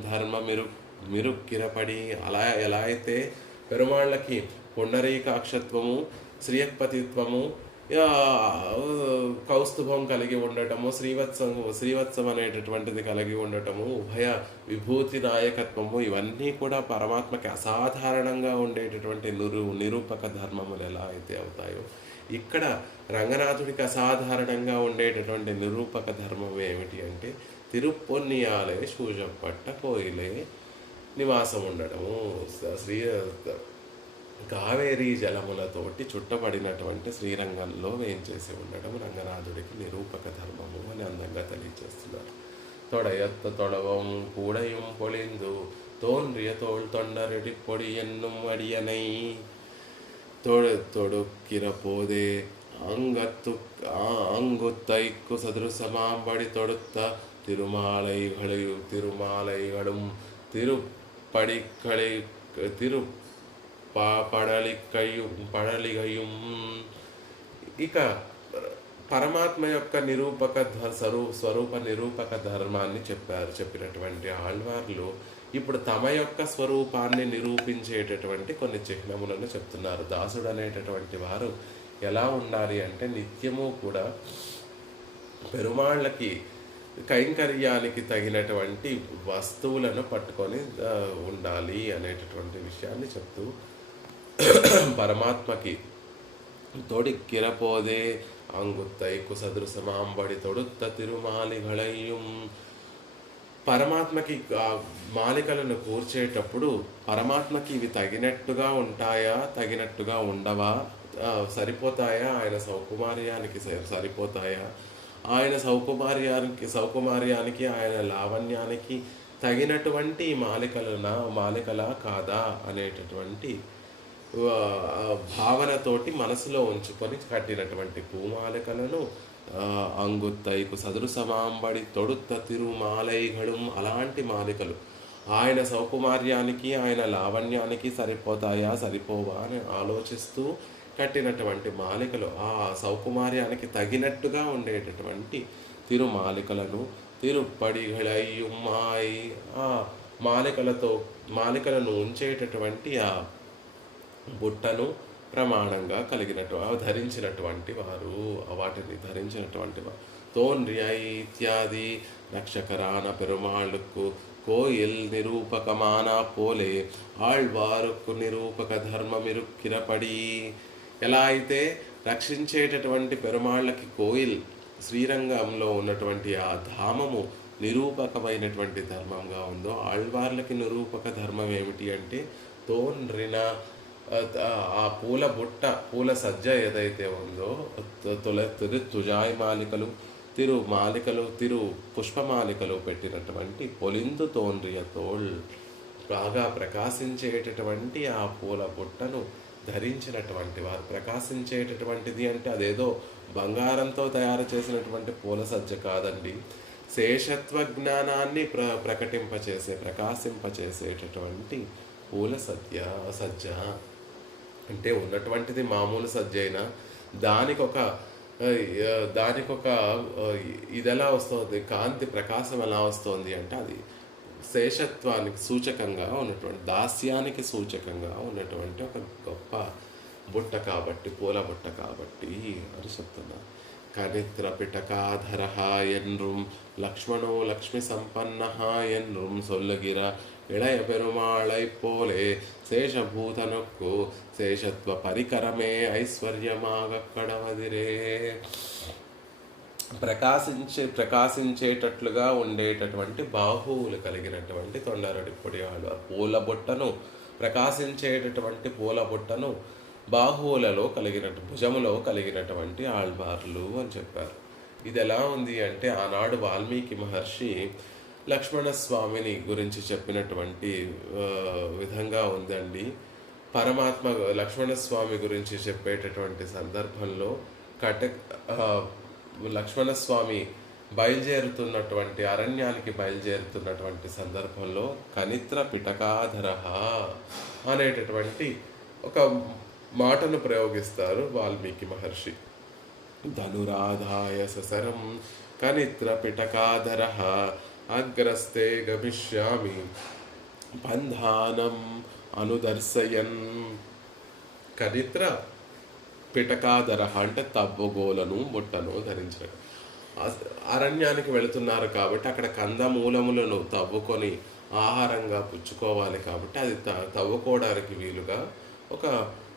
ధర్మ మిరుక్కిరపడి అలా ఎలా అయితే పెరుమాళ్ళకి పుండరీకాక్షత్వము, శ్రీయక్పతిత్వము, కౌస్తుభం కలిగి ఉండటము, శ్రీవత్సం అనేటటువంటిది కలిగి ఉండటము, ఉభయ విభూతి నాయకత్వము, ఇవన్నీ కూడా పరమాత్మకి అసాధారణంగా ఉండేటటువంటి నిరూపక ధర్మములు ఎలా అయితే అవుతాయో ఇక్కడ రంగనాథుడికి అసాధారణంగా ఉండేటటువంటి నిరూపక ధర్మం ఏమిటి అంటే తిరుపొన్నియాలే సూజపట్ట కోయిలే నివాసం ఉండటము. కావేరీ జలములతోటి చుట్టబడినటువంటి శ్రీరంగంలో వేయించేసి ఉండడం రంగనాథుడికి నిరూపక ధర్మము అని అందంగా తెలియజేస్తున్నారు. తొడయత్త తొడవం కూడయం పొళిందు తోన్రియ తోల్ తొండరెడి పొడి ఎన్నుం అడియనై தொடுக்கிற அங்குத்தைக்கு சதுரசமாம்படி தொடுத்த திருமாலைகளும் పడలిగயும். ఇక పరమాత్మ యొక్క స్వరూప నిరూపక ధర్మాన్ని చెప్పినటువంటి ఆళ్వార్లు ఇప్పుడు తమ యొక్క స్వరూపాన్ని నిరూపించేటటువంటి కొన్ని చిహ్నములను చెప్తున్నారు. దాసుడు అనేటటువంటి వారు ఎలా ఉండాలి అంటే నిత్యము కూడా పెరుమాళ్ళకి కైంకర్యానికి తగినటువంటి వస్తువులను పట్టుకొని ఉండాలి అనేటటువంటి విషయాన్ని చెప్తూ పరమాత్మకి தொடிக்கிறபோதே అంగుత్తై కుసదృశమాంబడి తొడుత్త తిరుమాలిగళయ్యం. పరమాత్మకి మాలికలను కూర్చేటప్పుడు పరమాత్మకి ఇవి తగినట్టుగా ఉంటాయా, తగినట్టుగా ఉండవా, సరిపోతాయా, ఆయన సౌకుమార్యానికి సరిపోతాయా, ఆయన సౌకుమార్యానికి ఆయన లావణ్యానికి తగినటువంటి మాలికలా కాదా అనేటటువంటి భావనతోటి మనసులో ఉంచుకొని కట్టినటువంటి పూమాలికలను అంగుత్తైకు సదృశమాంబడి తొడుత్త తిరుమాలైగళం, అలాంటి మాలికలు ఆయన సౌకుమార్యానికి ఆయన లావణ్యానికి సరిపోతాయా సరిపోవా అని ఆలోచిస్తూ కట్టినటువంటి మాలికలు, ఆ సౌకుమార్యానికి తగినట్టుగా ఉండేటటువంటి తిరుమాలికలను తిరుప్పడిగళయ్యుమ్మాయి, ఆ మాలికలను ఉంచేటటువంటి ఆ బుట్టను ప్రమాణంగా ధరించినటువంటి వారు, వాటిని ధరించినటువంటి వారు. తోన్రియై ఇత్యాది రక్షకరాన పెరుమాళ్ళకు కోయిల్ నిరూపకమాన పోలే ఆళ్వారుకు నిరూపక ధర్మమిరుక్కిరపడి. ఎలా అయితే రక్షించేటటువంటి పెరుమాళ్ళకి కోయిల్ శ్రీరంగంలో ఉన్నటువంటి ఆ ధామము నిరూపకమైనటువంటి ధర్మంగా ఉందో, ఆళ్వార్లకి నిరూపక ధర్మం ఏమిటి అంటే తోన్రిన ఆ పూల బుట్ట, పూల సజ్జ ఏదైతే ఉందో, తుజాయి మాలికలు, తిరు పుష్పమాలికలు పెట్టినటువంటి పొలిందు తోన్రియ తోళ్, బాగా ప్రకాశించేటటువంటి ఆ పూల బుట్టను ధరించినటువంటి వారు. ప్రకాశించేటటువంటిది అంటే అదేదో బంగారంతో తయారు చేసినటువంటి పూల సజ్జ కాదండి, శేషత్వ జ్ఞానాన్ని ప్రకాశింపచేసేటటువంటి పూల సజ్జ అంటే ఉన్నటువంటిది మామూలు సజ్జ అయినా దానికొక ఇది ఎలా వస్తుంది, కాంతి ప్రకాశం ఎలా వస్తుంది అంటే అది శేషత్వానికి సూచకంగా ఉన్నటువంటి, దాస్యానికి సూచకంగా ఉన్నటువంటి ఒక గొప్ప బుట్ట కాబట్టి, పూల బుట్ట కాబట్టి అని చెప్తున్నారు. కనిత్ర పిటకాధర ఎన్రుం లక్ష్మణో లక్ష్మి సంపన్న ఎన్రుం సొల్లగిర ఇళయ పెరుమాళై పోలే శేషభూతనొక్కు శేషత్వ పరికరమే ఐశ్వర్యమాగక్కడవదిరే. ప్రకాశించేటట్లుగా ఉండేటటువంటి బాహువులు కలిగినటువంటి తొండరడిప్పొడి ఆళ్వారు. పూల బుట్టను ప్రకాశించేటటువంటి పూల బుట్టను బాహువులలో భుజములో కలిగినటువంటి ఆళ్వార్లు అని చెప్పారు. ఇది ఎలా ఉంది అంటే ఆనాడు వాల్మీకి మహర్షి లక్ష్మణస్వామిని గురించి చెప్పినటువంటి విధంగా ఉందండి. పరమాత్మ లక్ష్మణస్వామి గురించి చెప్పేటటువంటి సందర్భంలో లక్ష్మణస్వామి బయలుదేరుతున్నటువంటి అరణ్యానికి బయలుదేరుతున్నటువంటి సందర్భంలో కనిత్ర పిటకాధర అనేటటువంటి ఒక మాటను ప్రయోగిస్తారు వాల్మీకి మహర్షి. ధనురాధాయ ససరం కనిత్ర పిటకాధర అగ్రస్తే గమిష్యామి బంధానం అనుదర్శయన్. కనిత్ర పిటకాధర అంటే తవ్వగోలను బుట్టను ధరించడం. అరణ్యానికి వెళుతున్నారు కాబట్టి అక్కడ కందమూలములను తవ్వుకొని ఆహారంగా పుచ్చుకోవాలి కాబట్టి అది తవ్వుకోవడానికి వీలుగా ఒక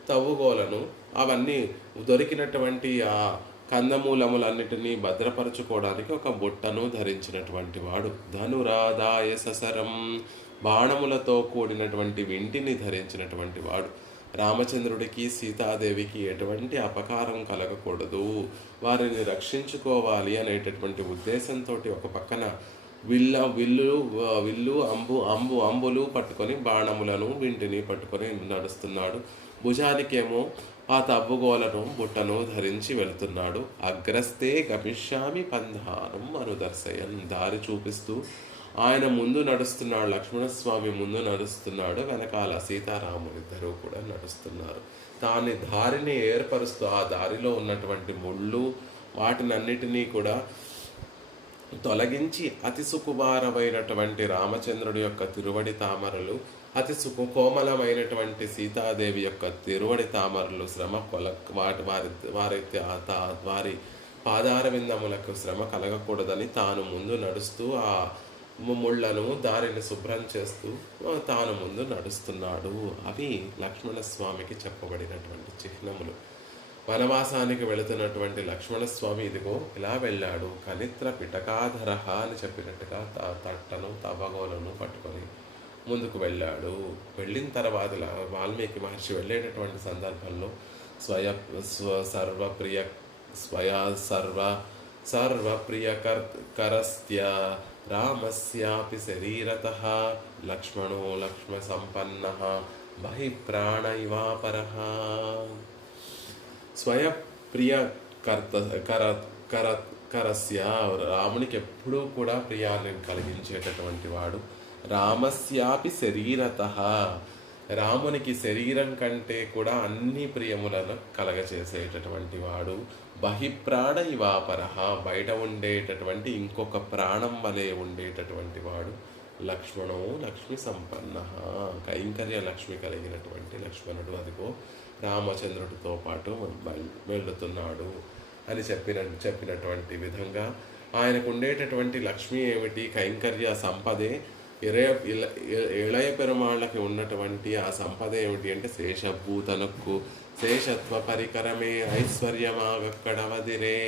తవ్వుగోలను, అవన్నీ దొరికినటువంటి ఆ కందమూలములన్నిటినీ భద్రపరచుకోవడానికి ఒక బుట్టను ధరించినటువంటి వాడు. ధనురాదాయ ససరం బాణములతో కూడినటువంటి వింటిని ధరించినటువంటి వాడు. రామచంద్రుడికి సీతాదేవికి ఎటువంటి అపకారం కలగకూడదు, వారిని రక్షించుకోవాలి అనేటటువంటి ఉద్దేశంతో ఒక పక్కన విల్లు అంబులు పట్టుకొని బాణములను వింటిని పట్టుకొని నడుస్తున్నాడు. భుజానికేమో ఆ తవ్వుగోలను బుట్టను ధరించి వెళుతున్నాడు. అగ్రస్తే గమిష్యామి పంధానం అనుదర్శయన్, దారి చూపిస్తూ ఆయన ముందు నడుస్తున్నాడు. లక్ష్మణస్వామి ముందు నడుస్తున్నాడు, వెనకాల సీతారాములిద్దరూ కూడా నడుస్తున్నారు. దారిని ఏర్పరుస్తూ ఆ దారిలో ఉన్నటువంటి ముళ్ళు వాటినన్నిటినీ కూడా తొలగించి అతి సుకుమారమైనటువంటి రామచంద్రుడి యొక్క తిరువడి తామరలు, అతి కోమలమైనటువంటి సీతాదేవి యొక్క తిరువడి తామరలు శ్రమ వారి పాదార విందములకు శ్రమ కలగకూడదని తాను ముందు నడుస్తూ ఆ ముళ్ళను దారిని శుభ్రం చేస్తూ తాను ముందు నడుస్తున్నాడు. అవి లక్ష్మణస్వామికి చెప్పబడినటువంటి చిహ్నములు. వనవాసానికి వెళుతున్నటువంటి లక్ష్మణస్వామి ఇదిగో ఇలా వెళ్ళాడు. కనిత్ర పిటకాధర అని చెప్పినట్టుగా తట్టను తవ్వగోలను పట్టుకొని ముందుకు వెళ్ళాడు. వెళ్ళిన తర్వాత వాల్మీకి మహర్షి వెళ్ళేటటువంటి సందర్భంలో సర్వప్రియ కరస్త్య రామస్యాపి శరీరతః లక్ష్మణో లక్ష్మ సంపన్నః బహిఃప్రాణ ఇవాపరః. స్వయప్రియ కరస్య రామునికి ఎప్పుడూ కూడా ప్రియాన్ని కలిగించేటటువంటి వాడు. రామస్యాపి శరీరతః రామునికి శరీరం కంటే కూడా అన్ని ప్రియములను కలగచేసేటటువంటి వాడు. బహిప్రాణ ఇవాపరః బయట ఉండేటటువంటి ఇంకొక ప్రాణం వలె ఉండేటటువంటి వాడు. లక్ష్మణో లక్ష్మి సంపన్న కైంకర్య లక్ష్మి కలిగినటువంటి లక్ష్మణుడు అదిగో రామచంద్రుడితో పాటు వెళ్తున్నాడు అని చెప్పినటువంటి విధంగా ఆయనకు ఉండేటటువంటి లక్ష్మి ఏమిటి? కైంకర్య సంపదే. ఇళయ పెరుమాళ్ళకి ఉన్నటువంటి ఆ సంపద ఏమిటి అంటే శేషభూతనకు శేషత్వ పరికరమే ఐశ్వర్యమాగక్కడవదిరే.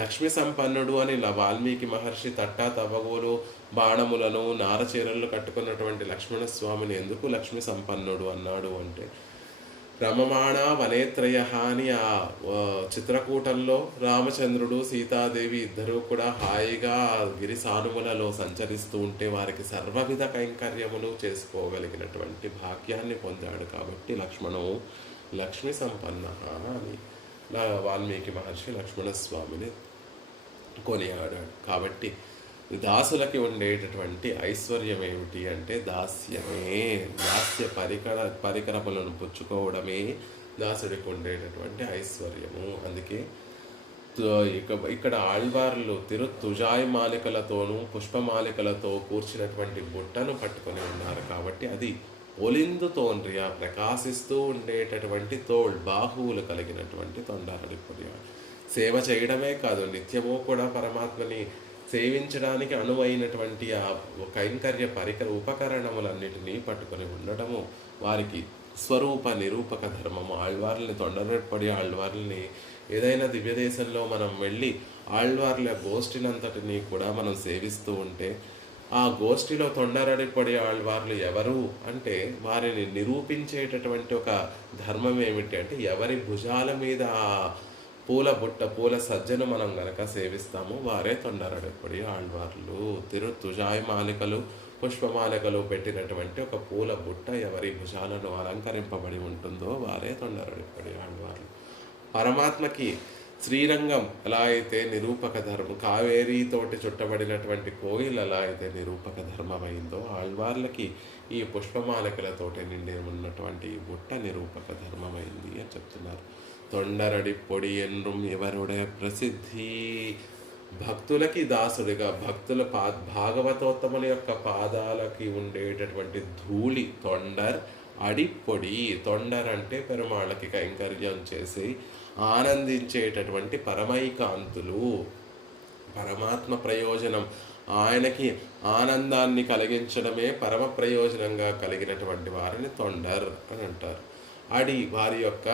లక్ష్మి సంపన్నుడు అని వాల్మీకి మహర్షి తట్టా తవ్వగోలు బాణములను నారచీరలు కట్టుకున్నటువంటి లక్ష్మణస్వామిని ఎందుకు లక్ష్మి సంపన్నుడు అన్నాడు అంటే, రమమాణ వనేత్రయ అని ఆ చిత్రకూటంలో రామచంద్రుడు సీతాదేవి ఇద్దరూ కూడా హాయిగా గిరి సానుములలో సంచరిస్తూ ఉంటే వారికి సర్వవిధ కైంకర్యములు చేసుకోగలిగినటువంటి భాగ్యాన్ని పొందాడు. కాబట్టి లక్ష్మణు లక్ష్మి సంపన్న అని వాల్మీకి మహర్షి లక్ష్మణస్వామిని కొనియాడాడు. కాబట్టి దాసులకి ఉండేటటువంటి ఐశ్వర్యం ఏమిటి అంటే దాస్యమే. దాస్య పరికరములను పుచ్చుకోవడమే దాసుడికి ఉండేటటువంటి ఐశ్వర్యము. అందుకే ఇక్కడ ఆళ్వార్లు తుజాయి మాలికలతోనూ పుష్పమాలికలతో కూర్చున్నటువంటి బుట్టను పట్టుకొని ఉన్నారు. కాబట్టి అది ఒలిందు తోండ్రియ ప్రకాశిస్తూ ఉండేటటువంటి బాహువులు కలిగినటువంటి తొండారడిపొడియాడు. సేవ చేయడమే కాదు, నిత్యము కూడా పరమాత్మని సేవించడానికి అనువైనటువంటి ఆ కైంకర్య ఉపకరణములన్నిటినీ పట్టుకొని ఉండటము వారికి స్వరూప నిరూపక ధర్మము. ఆళ్వార్లని తొండరెప్పడి ఆళ్వార్లని ఏదైనా దివ్యదేశంలో మనం వెళ్ళి ఆళ్వార్ల గోష్ఠినంతటినీ కూడా మనం సేవిస్తూ ఉంటే ఆ గోష్ఠిలో తొండరడిపడి ఆళ్వార్లు ఎవరు అంటే వారిని నిరూపించేటటువంటి ఒక ధర్మం ఏమిటి అంటే ఎవరి భుజాల మీద ఆ పూల సజ్జను మనం గనక సేవిస్తాము వారే తొండరడిపడి ఆళ్వార్లు. తుజాయి మాలికలు పుష్పమాలికలు పెట్టినటువంటి ఒక పూల బుట్ట ఎవరి భుజాలను అలంకరింపబడి ఉంటుందో వారే తొండరడిపడి ఆళ్వార్లు. పరమాత్మకి శ్రీరంగం ఎలా అయితే నిరూపక ధర్మం, కావేరీతోటి చుట్టబడినటువంటి కోయిల్ ఎలా అయితే నిరూపక ధర్మమైందో ఆళ్వార్లకి ఈ పుష్పమాలికలతోటి నిండి ఉన్నటువంటి బుట్ట నిరూపక ధర్మమైంది అని చెప్తున్నారు. తొండరడి పొడి ఎన్rum ఎవరుడే ప్రసిద్ధి. భక్తులకి దాసుడిగా భక్తుల భాగవతోత్తముల యొక్క పాదాలకి ఉండేటటువంటి ధూళి తొండర్ అడిపొడి. తొండర్ అంటే పెరుమాళ్ళకి కైంకర్యం చేసి ఆనందించేటటువంటి పరమైకాంతులు. పరమాత్మ ప్రయోజనం ఆయనకి ఆనందాన్ని కలిగించడమే పరమ ప్రయోజనంగా కలిగినటువంటి వారిని తొండర్ అని అంటారు. వారి యొక్క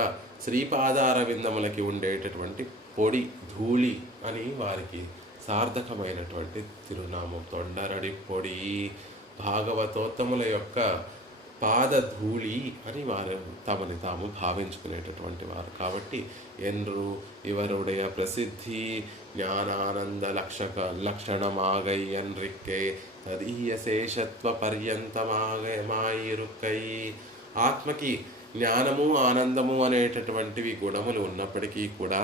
శ్రీపాదార విందములకి ఉండేటటువంటి పొడి ధూళి అని వారికి సార్థకమైనటువంటి తిరునామం. తొండరడి పొడి భాగవతోత్తముల యొక్క పాదధూళి అని వారు తమని తాము భావించుకునేటటువంటి వారు. కాబట్టి ఎన్రు ఇవరుடைய ప్రసిద్ధి జ్ఞానానంద లక్షణమాగై ఎన్రిక్కే తదీయ శేషత్వ పర్యంతమాయిరుక్కై. ఆత్మకి జ్ఞానము ఆనందము అనేటటువంటివి గుణములు ఉన్నప్పటికీ కూడా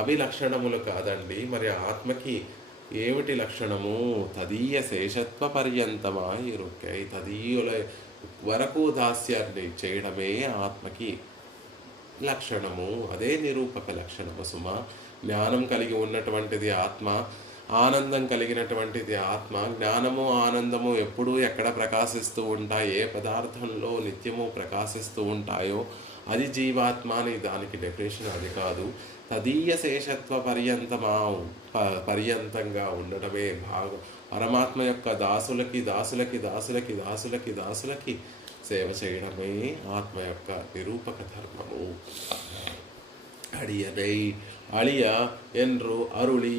అవి లక్షణములు కాదండి. మరి ఆత్మకి ఏమిటి లక్షణము? తదీయ శేషత్వ పర్యంతమాయిరుక్కై. తదీయుల వరకు దాస్యాన్ని చేయడమే ఆత్మకి లక్షణము. అదే నిరూపక లక్షణము సుమ. జ్ఞానం కలిగి ఉన్నటువంటిది ఆత్మ. ఆనందం కలిగినటువంటిది ఆత్మ. జ్ఞానము ఆనందము ఎప్పుడూ ఎక్కడ ప్రకాశిస్తూ ఉంటాయి, ఏ పదార్థంలో నిత్యము ప్రకాశిస్తూ ఉంటాయో అది జీవాత్మ అని దానికి డెఫినేషన్ అది కాదు. తదీయ శేషత్వ పర్యంతంగా ఉండడమే పరమాత్మ యొక్క దాసులకి దాసులకి దాసులకి దాసులకి దాసులకి సేవ చేయడమే ఆత్మ యొక్క నిరూపక ధర్మము. అడియనై అళియ ఎన్రు అరుళి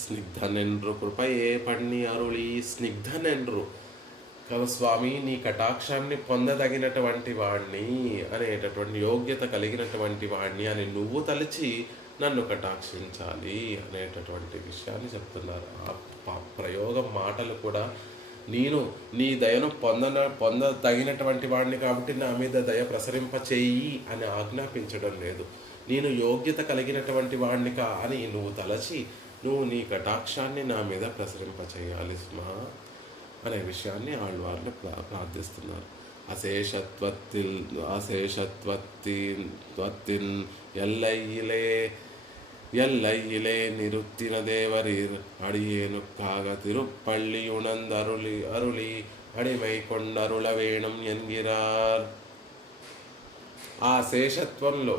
స్నిగ్ధనెన్రు కృపయే పణ్ణి అరుళి స్నిగ్ధనెన్రు. స్వామి, నీ కటాక్షాన్ని పొందదగినటువంటి వాణ్ణి అనేటటువంటి యోగ్యత కలిగినటువంటి వాణ్ణి అని నువ్వు తలచి నన్ను కటాక్షించాలి అనేటటువంటి విషయాన్ని చెప్తున్నారు. ఆ ప్రయోగం మాటలు కూడా నేను నీ దయను పొందదగినటువంటి వాడిని కాబట్టి నా మీద దయ ప్రసరింప చెయ్యి అని ఆజ్ఞాపించడం లేదు. నేను యోగ్యత కలిగినటువంటి వాడిని అని నువ్వు తలచి నువ్వు నీ కటాక్షాన్ని నా మీద ప్రసరింప చేయాలి సుమా అనే విషయాన్ని ఆళ్వార్లు ప్రార్థిస్తున్నారు. அசேஷத்வத்தின் எல்லையிலே நிறுத்தின தேவரீர் அடியேனுக்காக திருப்பள்ளி அருளி அடிமை கொண்டருள வேணும் என்கிறார். ఆ శేషత్వంలో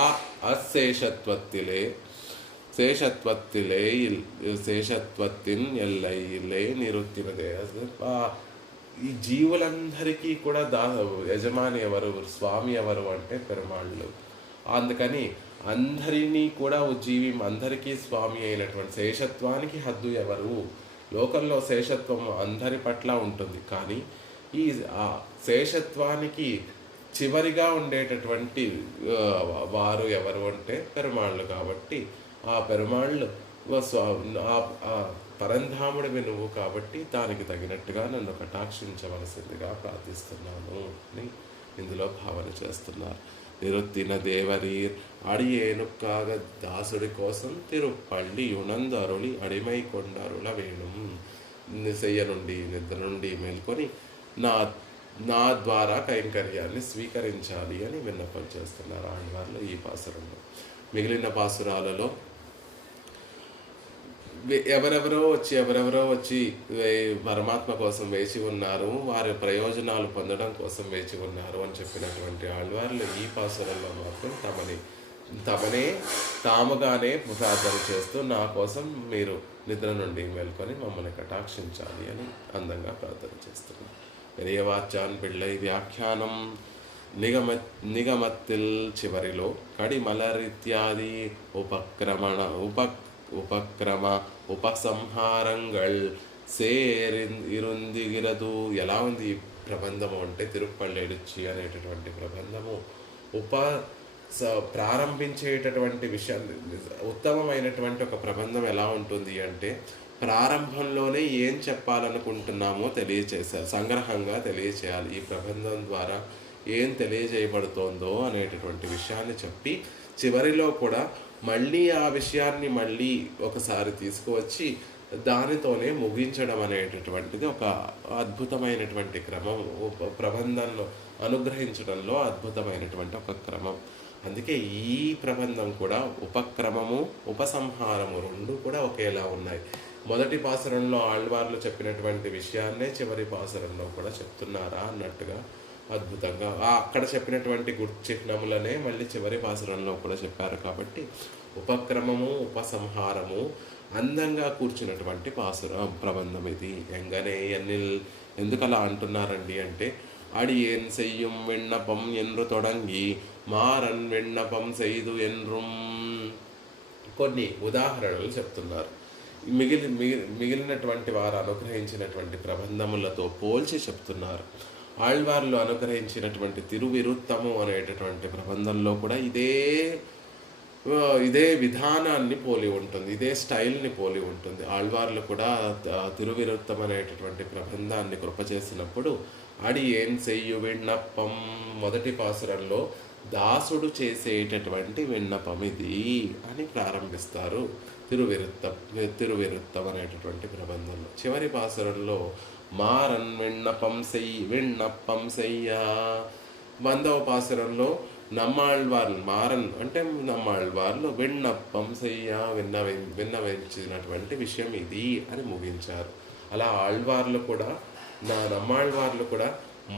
ఆ శేషత్వత్తిన్ ఎల్లయిలే నిరుత్తినదే. ఈ జీవులందరికీ కూడా యజమాని ఎవరు, స్వామి ఎవరు అంటే పెరుమాళ్ళు. అందుకని అందరినీ కూడా అందరికీ స్వామి అయినటువంటి శేషత్వానికి హద్దు ఎవరు? లోకంలో శేషత్వం అందరి పట్ల ఉంటుంది, కానీ ఈ శేషత్వానికి చివరిగా ఉండేటటువంటి వారు ఎవరు అంటే పెరుమాళ్ళు. కాబట్టి ఆ పెరుమాళ్ళు పరంధాముడివి నువ్వు కాబట్టి దానికి తగినట్టుగా నన్ను కటాక్షించవలసిందిగా ప్రార్థిస్తున్నాను అని ఇందులో భావన చేస్తున్నారు. నిరుత్తిన దేవరీర్ అడియేనుక్కాగ దాసుడి కోసం తిరుపల్లి యునందరుళి అడిమై కొండరుల వేణుం. శయ్య నుండి నిద్ర నుండి మేల్కొని నా ద్వారా కైంకర్యాన్ని స్వీకరించాలి అని విన్నపం చేస్తున్నారు ఆళ్వార్లు ఈ పాసురంలో. మిగిలిన పాసురాలలో ఎవరెవరో వచ్చి పరమాత్మ కోసం వేచి ఉన్నారు, వారి ప్రయోజనాలు పొందడం కోసం వేచి ఉన్నారు అని చెప్పినటువంటి ఆళ్వార్లు ఈ పాసురంలో మాత్రం తమనే తాముగానే ప్రార్థన చేస్తూ నా కోసం మీరు నిద్ర నుండి మేల్కొని మమ్మల్ని కటాక్షించాలి అని అందంగా ప్రార్థన చేస్తున్నారు. పెరియవాచాన్ పిళ్ళై వ్యాఖ్యానం నిగమత్తిల్ చివరిలో కడిమలరిత్యాది ఉపసంహారంగల్ ఇరుందిగిరదు. ఎలా ఉంది ఈ ప్రబంధము అంటే తిరుప్పళ్ళి ఎడుచి అనేటటువంటి ప్రబంధము ప్రారంభించేటటువంటి విషయాన్ని ఉత్తమమైనటువంటి ఒక ప్రబంధం ఎలా ఉంటుంది అంటే ప్రారంభంలోనే ఏం చెప్పాలనుకుంటున్నామో తెలియచేశారు, సంగ్రహంగా తెలియచేయాలి. ఈ ప్రబంధం ద్వారా ఏం తెలియజేయబడుతోందో అనేటటువంటి విషయాన్ని చెప్పి చివరిలో కూడా మళ్ళీ ఆ విషయాన్ని మళ్ళీ ఒకసారి తీసుకువచ్చి దానితోనే ముగించడం అనేటటువంటిది ఒక అద్భుతమైనటువంటి క్రమం. ప్రబంధంలో అనుగ్రహించడంలో అద్భుతమైనటువంటి ఒక క్రమం. అందుకే ఈ ప్రబంధం కూడా ఉపక్రమము ఉపసంహారము రెండు కూడా ఒకేలా ఉన్నాయి. మొదటి పాసురంలో ఆళ్వార్లు చెప్పినటువంటి విషయాన్నే చివరి పాసురంలో కూడా చెప్తున్నారా అన్నట్టుగా అద్భుతంగా అక్కడ చెప్పినటువంటి చిహ్నములనే మళ్ళీ చివరి పాసురంలో కూడా చెప్పారు. కాబట్టి ఉపక్రమము ఉపసంహారము అందంగా కూర్చున్నటువంటి ప్రబంధం ఇది. ఎందుకు అలా అంటున్నారండి అంటే అడియేన్ సెయ్యం విన్నపం ఎన్రు తొడంగి మారన్ విన్నపం సెయ్దు ఎన్రుం. కొన్ని ఉదాహరణలు చెప్తున్నారు. మిగిలినటువంటి వారు అనుగ్రహించినటువంటి ప్రబంధములతో పోల్చి చెప్తున్నారు. ఆళ్వార్లు అనుగ్రహించినటువంటి తిరువిరుత్తము అనేటటువంటి ప్రబంధంలో కూడా ఇదే విధానాన్ని పోలి ఉంటుంది, ఇదే స్టైల్ని పోలి ఉంటుంది. ఆళ్వార్లు కూడా తిరువిరుత్తం అనేటటువంటి ప్రబంధాన్ని కృప చేసినప్పుడు అడి ఏం చెయ్యు విన్నపం మొదటి పాసురంలో దాసుడు చేసేటటువంటి విన్నపం ఇది అని ప్రారంభిస్తారు తిరువిరుత్తం అనేటటువంటి ప్రబంధంలో. చివరి పాసురంలో మారన్ విన్నపం సెయ్య 100వ పాసురంలో మారన్ అంటే నమ్మాళ్వార్లు విన్నప్పం చెయ్య విన్నవించినటువంటి విషయం ఇది అని ముగించారు. అలా ఆళ్వార్లు కూడా నమ్మాళ్వార్లు కూడా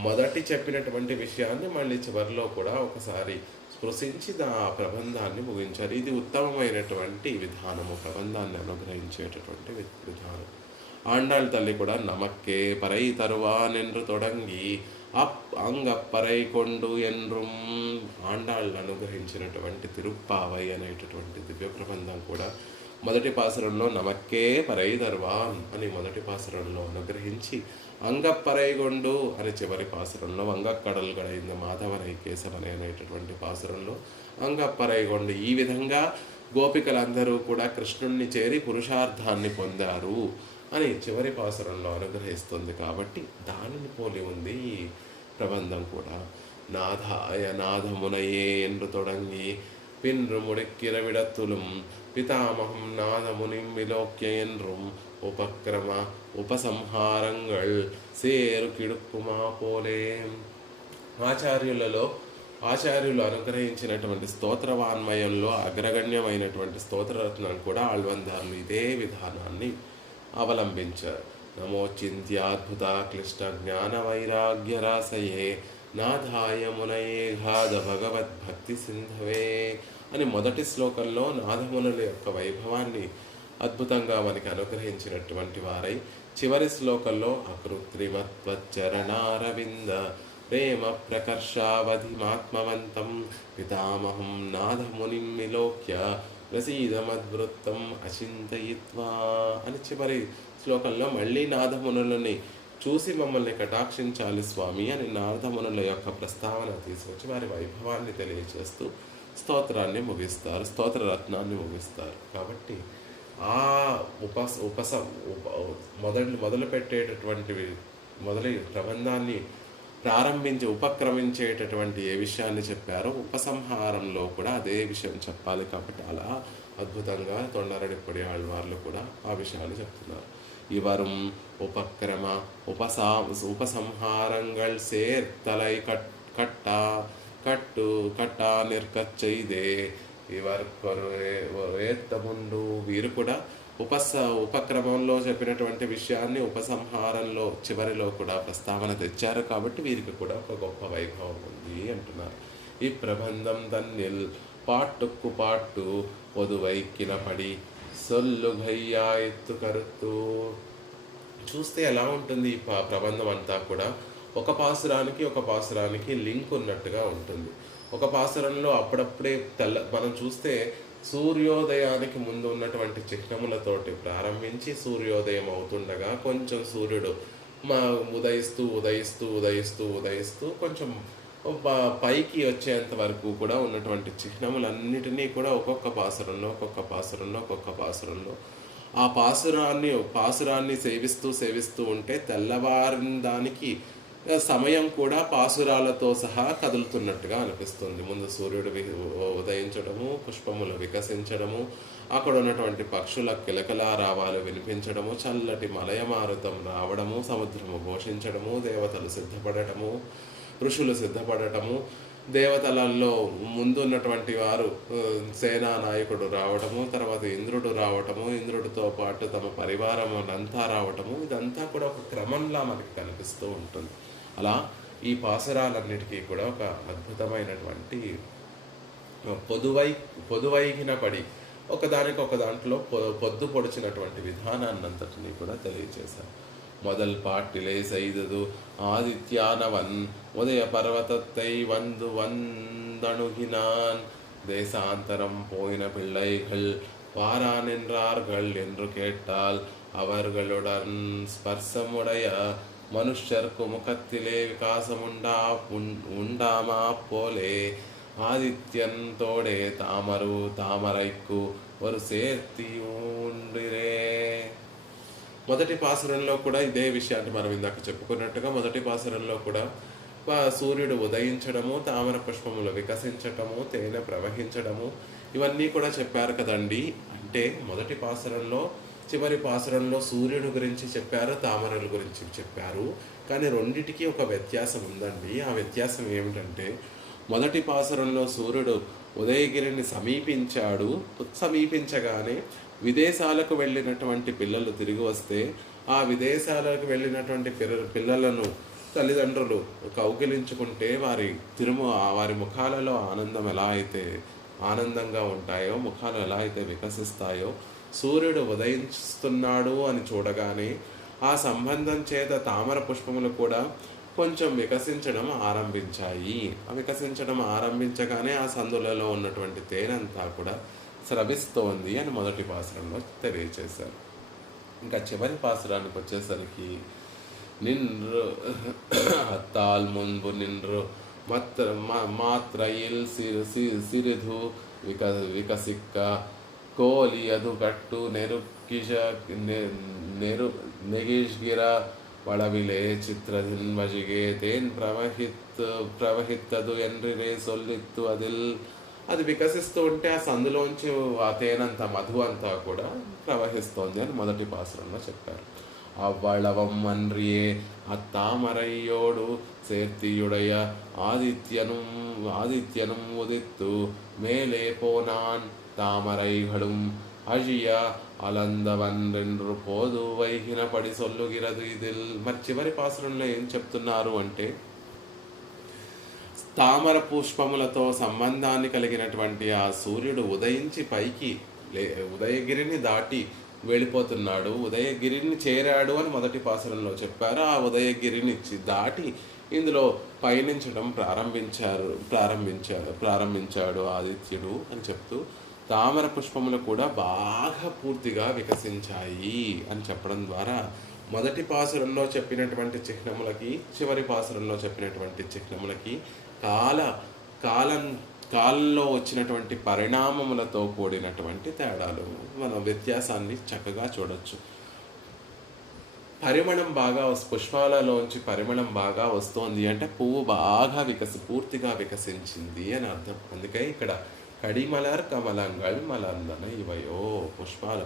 మొదటి చెప్పినటువంటి విషయాన్ని మళ్ళీ చివరిలో కూడా ఒకసారి స్పృశించి ఆ ప్రబంధాన్ని ముగించారు. ఇది ఉత్తమమైనటువంటి విధానము, ప్రబంధాన్ని అనుగ్రహించేటటువంటి విధానం. ఆండాళ్ తల్లి కూడా నమక్కే పరై తరువాన్ என்று தொடங்கி అంగప్పరై కొండు ఎన్రుం, ఆండాళ్ళను అనుగ్రహించినటువంటి తిరుప్పావై అనేటటువంటి దివ్య ప్రబంధం కూడా మొదటి పాసురంలో నమక్కే పరై తరువాన్ అని మొదటి పాసురంలో అనుగ్రహించి, అంగప్పరైగొండు అని చివరి పాసురంలో, అంగక్కడలు గడైంది మాధవనై కేశవనై అనేటటువంటి పాసురంలో అంగప్పరైగొండు. ఈ విధంగా గోపికలందరూ కూడా కృష్ణుణ్ణి చేరి పురుషార్థాన్ని పొందారు అని చివరి పాసురంలో అనుగ్రహిస్తుంది. కాబట్టి దానిని పోలి ఉంది ఈ ప్రబంధం కూడా. నాథాయ నాథమునయే என்று தொடங்கி பின்று முடிக்கிற விடத்துலும் பிதாமகம் நாதமுனிம் விலோக்கிய என்றும் ఉపక్రమ ఉపసంహారంగళ్ సేరు కిడుక్కుమా పోలే. ఆచార్యులు అనుగ్రహించినటువంటి స్తోత్రవాన్మయంలో అగ్రగణ్యమైనటువంటి స్తోత్రరత్నం కూడా ఆళ్వందారులు ఇదే విధానాన్ని అవలంబించారు. నమోచింత్యాద్భుత క్లిష్ట జ్ఞాన వైరాగ్య రాసయే నాథాయ మునయే ఘాద భగవద్భక్తి సింధవే అని మొదటి శ్లోకంలో నాథమునుల యొక్క వైభవాన్ని అద్భుతంగా మనకి అనుగ్రహించినటువంటి వారై, చివరి శ్లోకంలో అకృత్రిమత్వచరణారవింద ప్రేమ ప్రకర్షావధిమాత్మవంతం పితామహం నాథమునిం విలోక్య ప్రసీదమద్వృత్తం అచింతయిత్వా అని చివరి శ్లోకంలో మళ్ళీ నాథమునులని చూసి మమ్మల్ని కటాక్షించాలి స్వామి అని నాథమునుల యొక్క ప్రస్తావన తీసుకొచ్చి వారి వైభవాన్ని తెలియజేస్తూ స్తోత్రాన్ని ముగిస్తారు, స్తోత్రరత్నాన్ని ముగిస్తారు. కాబట్టి ఆ మొదలు పెట్టేటటువంటివి ప్రబంధాన్ని ఉపక్రమించేటటువంటి ఏ విషయాన్ని చెప్పారో ఉపసంహారంలో కూడా అదే విషయం చెప్పాలి. కాబట్టి అలా అద్భుతంగా తొండరడిపొడి ఆళ్వార్లు కూడా ఆ విషయాన్ని చెప్తున్నారు. ఇవரும் ఉపక్రమ ఉపసంహారంగళ్ சேர்த்தலை కట్టా నిర్కచ్చైదే ఇవర్కొరేత్తముండు. వీరు కూడా ఉపక్రమంలో చెప్పినటువంటి విషయాన్ని ఉపసంహారంలో చివరిలో కూడా ప్రస్తావన తెచ్చారు. కాబట్టి వీరికి కూడా ఒక గొప్ప వైభవం ఉంది అంటున్నారు. ఈ ప్రబంధం తన్నిల్ పాట్టుకు పాట్టు పొదువైక్కిన పడి సొల్లుఘయ్యా ఎత్తు కరుత్తు. చూస్తే ఎలా ఉంటుంది ఈ ప్రబంధం అంతా కూడా ఒక పాసురానికి లింక్ ఉన్నట్టుగా ఉంటుంది. ఒక పాసురంలో అప్పుడప్పుడే మనం చూస్తే సూర్యోదయానికి ముందు ఉన్నటువంటి చిహ్నములతోటి ప్రారంభించి సూర్యోదయం అవుతుండగా కొంచెం సూర్యుడు ఉదయిస్తూ కొంచెం పైకి వచ్చేంత వరకు కూడా ఉన్నటువంటి చిహ్నములన్నిటినీ కూడా ఒక్కొక్క పాసురంలో ఆ పాసురాన్ని సేవిస్తూ ఉంటే తెల్లవారిన దానికి సమయం కూడా పాసురాలతో సహా కదులుతున్నట్టుగా అనిపిస్తుంది. ముందు సూర్యుడు ఉదయించడము, పుష్పములు వికసించడము, అక్కడ ఉన్నటువంటి పక్షుల కిలకలా రావాలు వినిపించడము, చల్లటి మలయమారుతం రావడము, సముద్రము ఘోషించడము, దేవతలు సిద్ధపడటము, ఋషులు సిద్ధపడటము, దేవతలలో ముందున్నటువంటి వారు సేనా నాయకుడు రావటము, తర్వాత ఇంద్రుడు రావటము, ఇంద్రుడితో పాటు తమ పరివారం అంతా రావటము, ఇదంతా కూడా ఒక క్రమంలా మనకి కనిపిస్తూ ఉంటుంది. అలా ఈ పాసురాలన్నిటికీ కూడా ఒక అద్భుతమైనటువంటి పొదువైగిన పడి ఒక దాంట్లో పొద్దు పొడిచినటువంటి విధానాన్నంతటినీ కూడా తెలియజేశారు. முதல் பாட்டிலே செய்தது ஆதித்யானவன் உதய பர்வதத்தை வந்தணுகினான். தேசாந்தரம் போயின பிள்ளைகள் வாரான் என்றார்கள் என்று கேட்டால் அவர்களுடன் ஸ்பர்சமுடைய மனுஷர்க்கு முகத்திலே விகாசமுண்டாமா போலே ஆதித்யன் தோடே தாமரைக்கு ஒரு சேர்த்தி ఉండిరే. మొదటి పాసురంలో కూడా ఇదే విషయాన్ని మనం ఇందాక చెప్పుకున్నట్టుగా మొదటి పాసురంలో కూడా సూర్యుడు ఉదయించడము, తామర పుష్పములు వికసించటము, తేనె ప్రవహించడము, ఇవన్నీ కూడా చెప్పారు కదండి. అంటే మొదటి పాసురంలో చివరి పాసురంలో సూర్యుని గురించి చెప్పారు, తామరల గురించి చెప్పారు. కానీ రెండిటికి ఒక వ్యత్యాసం ఉందండి. ఆ వ్యత్యాసం ఏమిటంటే మొదటి పాసురంలో సూర్యుడు ఉదయగిరిని సమీపించగానే విదేశాలకు వెళ్ళినటువంటి పిల్లలు తిరిగి వస్తే ఆ విదేశాలకు వెళ్ళినటువంటి పిల్లలను తల్లిదండ్రులు కౌగిలించుకుంటే వారి ముఖాలలో ఆనందంగా ఉంటాయో, ముఖాలు ఎలా అయితే వికసిస్తాయో, సూర్యుడు ఉదయిస్తున్నాడు అని చూడగానే ఆ సంబంధం చేత తామర పుష్పములు కూడా కొంచెం వికసించడం ఆరంభించగానే ఆ సందులలో ఉన్నటువంటి తేనంతా కూడా స్రవిస్తోంది అని మొదటి పాసురంలో తెలియచేశారు. ఇంకా చివరి పాసురానికి వచ్చేసరికి నిన్రు హత్తాల్ మున్బు నిన్రు మాత్రయిల్ సిరిధు వికసిక్క కోలి అదుగట్టు నెగిష్గిర వళవిలే చిత్రదిన్వజిగే తేన్ ప్రవహిత్తదు ఎన్రిరే సొల్లిత్తు అది వికసిస్తూ ఉంటే ఆ సందులోంచి ఆ తేనంత మధు అంతా కూడా ప్రవహిస్తోంది అని మొదటి పాసురంలో చెప్పారు. అవ్వళవం అన్రియే అత్తామరయ్యోడు சேர்த்தியுடைய ஆதித்யனும் உதித்து மேலே போனான் தாமரைகளும் అజియ అలందవన్రెండ్రు పోదు వైహిన పడి సొల్లుగిరదు ఇదిల్. మరి చివరి పాసురంలో ఏం చెప్తున్నారు అంటే, తామర పుష్పములతో సంబంధాన్ని కలిగినటువంటి ఆ సూర్యుడు ఉదయించి పైకి ఉదయగిరిని దాటి వెళ్ళిపోతున్నాడు, ఉదయగిరిని చేరాడు అని మొదటి పాసురంలో చెప్పారు. ఆ ఉదయగిరిని దాటి ఇందులో పయనించడం ప్రారంభించాడు ఆదిత్యుడు అని చెప్తూ తామర పుష్పములు కూడా బాగా పూర్తిగా వికసించాయి అని చెప్పడం ద్వారా మొదటి పాసురంలో చెప్పినటువంటి చిహ్నములకి చివరి పాసురంలో చెప్పినటువంటి చిహ్నములకి కాలంలో వచ్చినటువంటి పరిణామములతో కూడినటువంటి తేడాలు, మనం వ్యత్యాసాన్ని చక్కగా చూడొచ్చు. పరిమళం బాగా పుష్పాలలోంచి పరిమళం బాగా వస్తోంది అంటే పువ్వు బాగా పూర్తిగా వికసించింది అని అర్థం. అందుకే ఇక్కడ కడిమలర్ కమలంగల్ మలందన ఇవయో పుష్పాలు,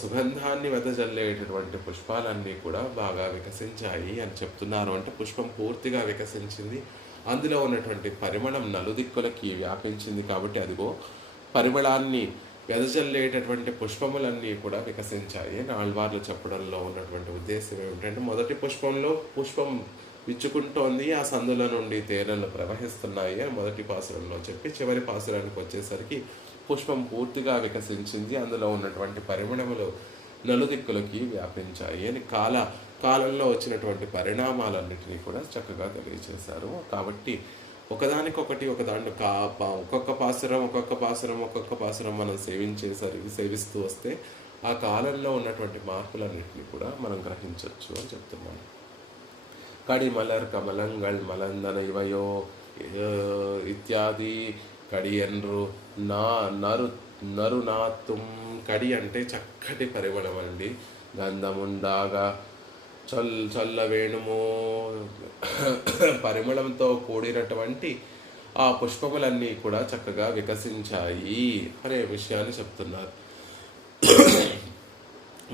సుగంధాన్ని వెదజల్లేటటువంటి పుష్పాలన్నీ కూడా బాగా వికసించాయి అని చెప్తున్నారు. అంటే పుష్పం పూర్తిగా వికసించింది, అందులో ఉన్నటువంటి పరిమళం నలుదిక్కులకి వ్యాపించింది కాబట్టి అదిగో పరిమళాన్ని వెదజల్లేటటువంటి పుష్పములన్నీ కూడా వికసించాయి అని ఆళ్వార్లు చెప్పడంలో ఉన్నటువంటి ఉద్దేశం ఏమిటంటే, మొదటి పుష్పం విచ్చుకుంటోంది, ఆ సందుల నుండి తేనెలు ప్రవహిస్తున్నాయి అని మొదటి పాసురంలో చెప్పి చివరి పాసురానికి వచ్చేసరికి పుష్పం పూర్తిగా వికసించింది, అందులో ఉన్నటువంటి పరిమళములు నలుదిక్కులకి వ్యాపించాయి అని కాలంలో వచ్చినటువంటి పరిణామాలన్నిటినీ కూడా చక్కగా తెలియచేశారు. కాబట్టి ఒకదానికొకటి ఒక్కొక్క పాసురం మనం సేవిస్తూ వస్తే ఆ కాలంలో ఉన్నటువంటి మార్పులన్నింటినీ కూడా మనం గ్రహించవచ్చు అని చెప్తున్నాను. కడిమలర్ కమలంగల్ మలందన ఇవయో ఇత్యాది కడియన్రు నరునాతుం. కడి అంటే చక్కటి పరిమళం అండి, గంధముండాగా చల్ల వేణుము పరిమళంతో కూడినటువంటి ఆ పుష్పములన్నీ కూడా చక్కగా వికసించాయి అనే విషయాన్ని చెప్తున్నారు.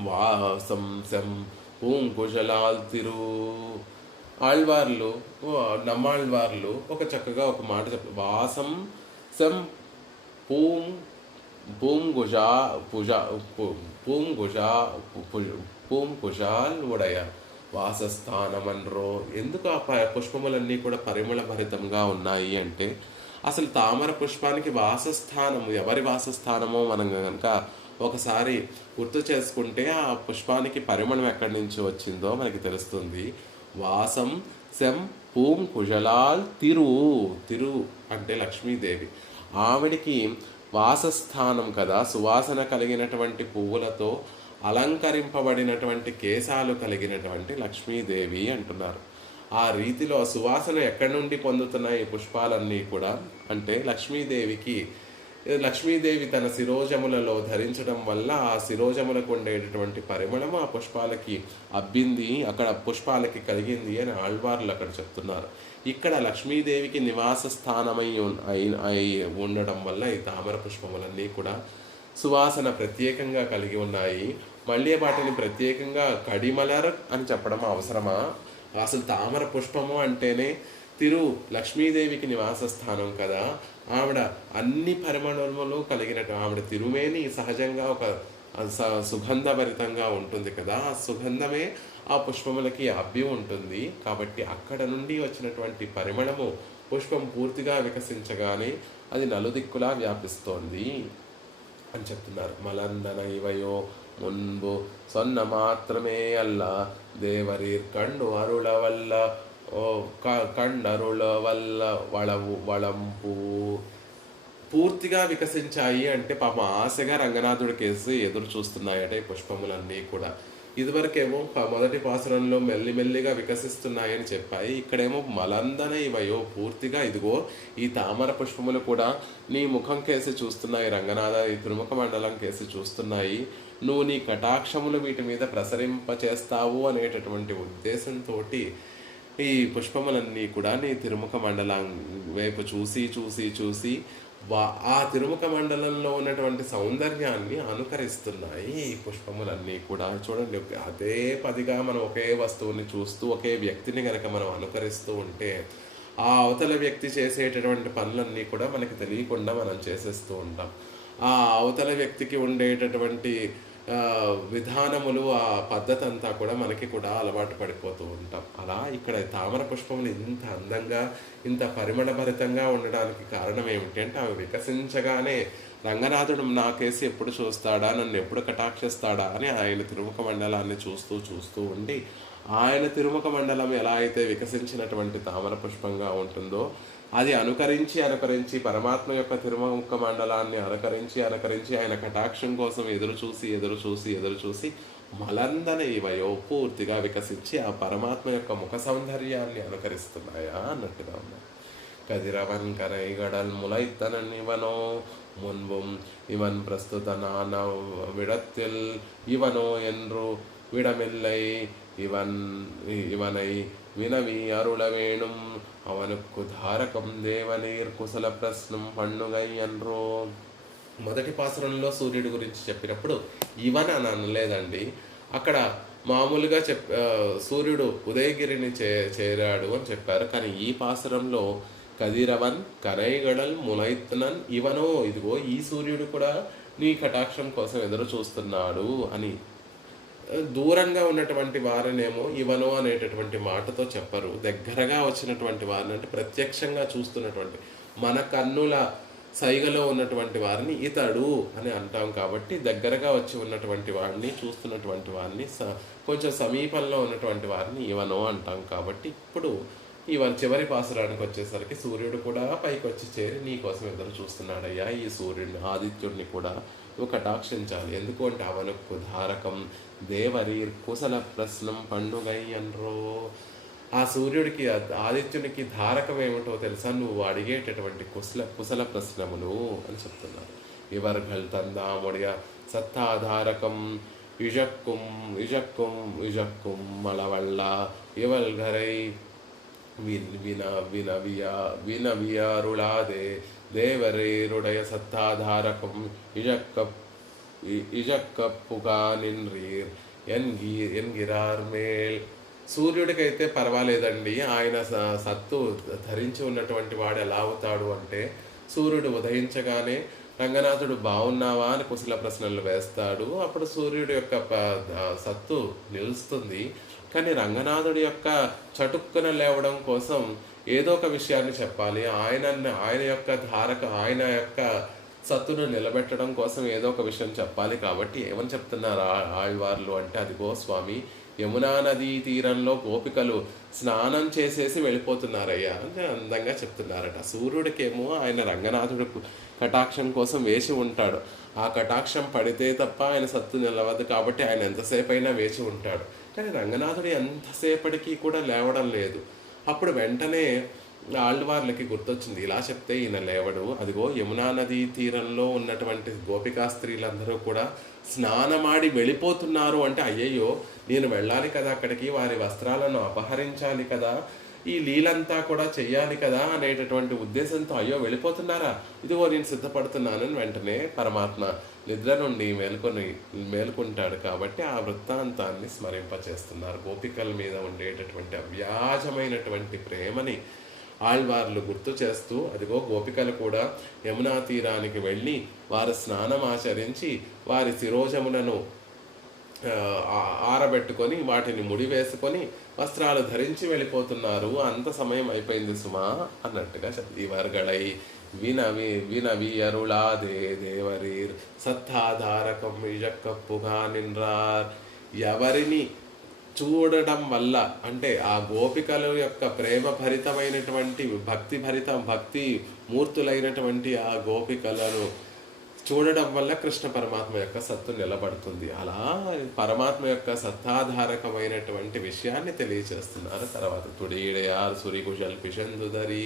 వాసం శం పూంకుశలాల్ తిరు ఆళ్వార్లు నమ్మాళ్వార్లు చక్కగా ఒక మాట చెప్పారు. వాసం శం పూంకుశాల్ ఉడయ వాసస్థానమన్రో. ఎందుకు ఆ పుష్పములన్నీ కూడా పరిమళ భరితంగా ఉన్నాయి అంటే, అసలు తామర పుష్పానికి వాసస్థానము, ఎవరి వాసస్థానమో మనం కనుక ఒకసారి గుర్తు చేసుకుంటే ఆ పుష్పానికి పరిమళం ఎక్కడి నుంచి వచ్చిందో మనకి తెలుస్తుంది. వాసం శం పూం కుశలాల్ తిరు అంటే లక్ష్మీదేవి, ఆవిడికి వాసస్థానం కదా, సువాసన కలిగినటువంటి పువ్వులతో అలంకరింపబడినటువంటి కేశాలు కలిగినటువంటి లక్ష్మీదేవి అంటున్నారు. ఆ రీతిలో సువాసన ఎక్కడి నుండి పొందుతున్నాయి పుష్పాలన్నీ కూడా అంటే లక్ష్మీదేవి తన శిరోజములలో ధరించడం వల్ల ఆ శిరోజములకు ఉండేటటువంటి పరిమళము ఆ పుష్పాలకి అబ్బింది, అక్కడ పుష్పాలకి కలిగింది అని ఆళ్వార్లు అక్కడ చెప్తున్నారు. ఇక్కడ లక్ష్మీదేవికి నివాస స్థానమై ఉండడం వల్ల ఈ తామర పుష్పములన్నీ కూడా సువాసన ప్రత్యేకంగా కలిగి ఉన్నాయి. మళ్ళీ వాటిని ప్రత్యేకంగా కడిమలర్ అని చెప్పడం అవసరమా? అసలు తామర పుష్పము అంటేనే తిరు లక్ష్మీదేవికి నివాస స్థానం కదా, ఆవిడ అన్ని పరిమళములు కలిగినట్టు ఆవిడ తిరుమేని సహజంగా ఒక సుగంధభరితంగా ఉంటుంది కదా, ఆ సుగంధమే ఆ పుష్పములకి అబ్బి ఉంటుంది. కాబట్టి అక్కడ నుండి వచ్చినటువంటి పరిమళము పుష్పం పూర్తిగా వికసించగానే అది నలుదిక్కులా వ్యాపిస్తోంది అని చెప్తున్నారు. మలందన ఇవయో మున్బు సొన్న మాత్రమే అల్ల దేవరీర్ కండు అరుళ వల్ల కండరుల వల్ల వళంపు పూర్తిగా వికసించాయి అంటే పాపం ఆశగా రంగనాథుడి కేసు ఎదురు చూస్తున్నాయట ఈ పుష్పములన్నీ కూడా. ఇదివరకేమో మొదటి పాసురంలో మెల్లిమెల్లిగా వికసిస్తున్నాయని చెప్పాయి. ఇక్కడేమో మలందన ఇవయో పూర్తిగా ఇదిగో ఈ తామర పుష్పములు కూడా నీ ముఖం కేసి చూస్తున్నాయి రంగనాథ, ఈ తిరుముఖ మండలం కేసి చూస్తున్నాయి, నువ్వు నీ కటాక్షములు వీటి మీద ప్రసరింపచేస్తావు అనేటటువంటి ఉద్దేశంతో ఈ పుష్పములన్నీ కూడా నీ తిరుముఖ మండలం వైపు చూసి చూసి చూసి ఆ తిరుముఖ మండలంలో ఉన్నటువంటి సౌందర్యాన్ని అనుకరిస్తున్నాయి ఈ పుష్పములన్నీ కూడా. చూడండి, అదే పదిగా మనం ఒకే వస్తువుని చూస్తూ ఒకే వ్యక్తిని కనుక మనం అనుకరిస్తూ ఉంటే ఆ అవతల వ్యక్తి చేసేటటువంటి పనులన్నీ కూడా మనకి తెలియకుండా మనం చేసేస్తూ ఉంటాం. ఆ అవతల వ్యక్తికి ఉండేటటువంటి విధానములు, ఆ పద్ధతి అంతా కూడా మనకి కూడా అలవాటు పడిపోతూ ఉంటాం. అలా ఇక్కడ తామర పుష్పములు ఇంత అందంగా ఇంత పరిమళభరితంగా ఉండడానికి కారణం ఏమిటి అంటే అవి వికసించగానే రంగనాథుడు నాకేసి ఎప్పుడు చూస్తాడా, నన్ను ఎప్పుడు కటాక్షిస్తాడా అని ఆయన తిరుముఖ మండలాన్ని చూస్తూ చూస్తూ ఉండి ఆయన తిరుముఖ మండలం ఎలా అయితే వికసించినటువంటి తామర పుష్పంగా ఉంటుందో అది అనుకరించి పరమాత్మ యొక్క తిరుముఖ మండలాన్ని అనుకరించి ఆయన కటాక్షం కోసం ఎదురు చూసి మలందన ఇవయో పూర్తిగా వికసించి ఆ పరమాత్మ యొక్క ముఖ సౌందర్యాన్ని అనుకరిస్తున్నాయా అన్నట్టుగా ఉన్నాయి. కదిరవన్ కరైగడల్ ములైత్తనన్ ఇవనో మున్బుం ఇవన్ ప్రస్తుత నాన విడత్తిల్ ఇవనో ఎన్రు విడమిల్లై ఇవనై వినవి అరుళవేణుం అవనుక్కు ధారకం దేవనీర్ కుశల ప్రశ్నం పండుగై అన్రో. మొదటి పాసురంలో సూర్యుడి గురించి చెప్పినప్పుడు ఇవన్ అని అనలేదండి. అక్కడ మామూలుగా సూర్యుడు ఉదయగిరిని చేరాడు అని చెప్పారు. కానీ ఈ పాసురంలో కదిరవన్ కరైగడల్ ములైత్తనన్ ఇవనో, ఇదిగో ఈ సూర్యుడు కూడా నీ కటాక్షం కోసం ఎదురు చూస్తున్నాడు అని. దూరంగా ఉన్నటువంటి వారినేమో ఇవనో అనేటటువంటి మాటతో చెప్పరు. దగ్గరగా వచ్చినటువంటి వారిని అంటే ప్రత్యక్షంగా చూస్తున్నటువంటి మన కన్నుల సైగలో ఉన్నటువంటి వారిని ఇతడు అని అంటాం. కాబట్టి దగ్గరగా వచ్చి ఉన్నటువంటి వారిని, చూస్తున్నటువంటి వారిని, కొంచెం సమీపంలో ఉన్నటువంటి వారిని ఇవనో అంటాం. కాబట్టి ఇప్పుడు చివరి పాసురానికి వచ్చేసరికి సూర్యుడు కూడా పైకి వచ్చి చేరి నీ కోసం ఎదురు చూస్తున్నాడయ్యా, ఈ సూర్యుడిని ఆదిత్యుడిని కూడా నువ్వు కటాక్షించాలి. ఎందుకు అంటే అవనుక్కు ధారకం దేవరి కుశల ప్రశ్నం పండుగై అన్రో. ఆ సూర్యుడికి ఆదిత్యునికి ధారకం ఏమిటో తెలుసా, నువ్వు అడిగేటటువంటి కుశల ప్రశ్నములు అని చెప్తున్నారు. ఇవర్గల్ తందాముడియ సత్తాధారకం ఇజక్కుం మలవళ్ళ ఇవల్గరై వినవియారుళాదే దేవరేరుడయ సత్తాధారకం ఇజక్కప్పుగా నిన్రీర్ ఎన్గిరార్ మేల్. సూర్యుడికైతే పర్వాలేదండి, ఆయన సత్తు ధరించి ఉన్నటువంటి వాడు ఎలా అవుతాడు అంటే సూర్యుడు ఉదయించగానే రంగనాథుడు బాగున్నావా అని కుశల ప్రశ్నలు వేస్తాడు. అప్పుడు సూర్యుడి యొక్క సత్తు నిలుస్తుంది. కానీ రంగనాథుడి యొక్క చటుక్కున లేవడం కోసం ఏదో ఒక విషయాన్ని చెప్పాలి. ఆయన యొక్క సత్తును నిలబెట్టడం కోసం ఏదో ఒక విషయం చెప్పాలి. కాబట్టి ఏమని చెప్తున్నారు ఆళ్వార్లు అంటే, అదిగో స్వామి యమునా నదీ తీరంలో గోపికలు స్నానం చేసేసి వెళ్ళిపోతున్నారయ్యా అని అందంగా చెప్తున్నారట. సూర్యుడికేమో ఆయన రంగనాథుడు కటాక్షం కోసం వేసి ఉంటాడు. ఆ కటాక్షం పడితే తప్ప ఆయన సత్తు నిలవదు. కాబట్టి ఆయన ఎంతసేపు అయినా వేచి ఉంటాడు. కానీ రంగనాథుడు ఎంతసేపటికి కూడా లేవడం లేదు. అప్పుడు వెంటనే ఆళ్వార్లకి గుర్తొచ్చింది, ఇలా చెప్తే ఈయన లేవడు. అదిగో యమునా నదీ తీరంలో ఉన్నటువంటి గోపికా స్త్రీలందరూ కూడా స్నానమాడి వెళ్ళిపోతున్నారు అంటే, అయ్యయ్యో నేను వెళ్ళాలి కదా అక్కడికి, వారి వస్త్రాలను అపహరించాలి కదా, ఈ లీలంతా కూడా చెయ్యాలి కదా అనేటటువంటి ఉద్దేశంతో అయ్యో వెళ్ళిపోతున్నారా, ఇదిగో నేను సిద్ధపడుతున్నానని వెంటనే పరమాత్మ నిద్ర నుండి మేల్కొంటాడు. కాబట్టి ఆ వృత్తాంతాన్ని స్మరింపచేస్తున్నారు. గోపికల మీద ఉండేటటువంటి అవ్యాజమైనటువంటి ప్రేమని ఆళ్వార్లు గుర్తు చేస్తూ, అదిగో గోపికలు కూడా యమునా తీరానికి వెళ్ళి వారు స్నానం ఆచరించి వారి శిరోజములను ఆరబెట్టుకొని వాటిని ముడి వేసుకొని వస్త్రాలు ధరించి వెళ్ళిపోతున్నారు, అంత సమయం అయిపోయింది సుమా అన్నట్టుగా ఇవర్గళై వినవి అరుళాదే దేవరీర్ సత్తాధారకం ఇజక్కప్పుగా నిన్రార్. ఎవరిని చూడడం వల్ల అంటే ఆ గోపికల యొక్క ప్రేమ భరితమైనటువంటి భక్తి మూర్తులైనటువంటి ఆ గోపికలను చూడడం వల్ల కృష్ణ పరమాత్మ యొక్క సత్తు నిలబడుతుంది. అలా పరమాత్మ యొక్క సత్తాధారకమైనటువంటి విషయాన్ని తెలియచేస్తున్నారు. తర్వాత తుడీడయార్ సురికుశల్ పిషందుదరి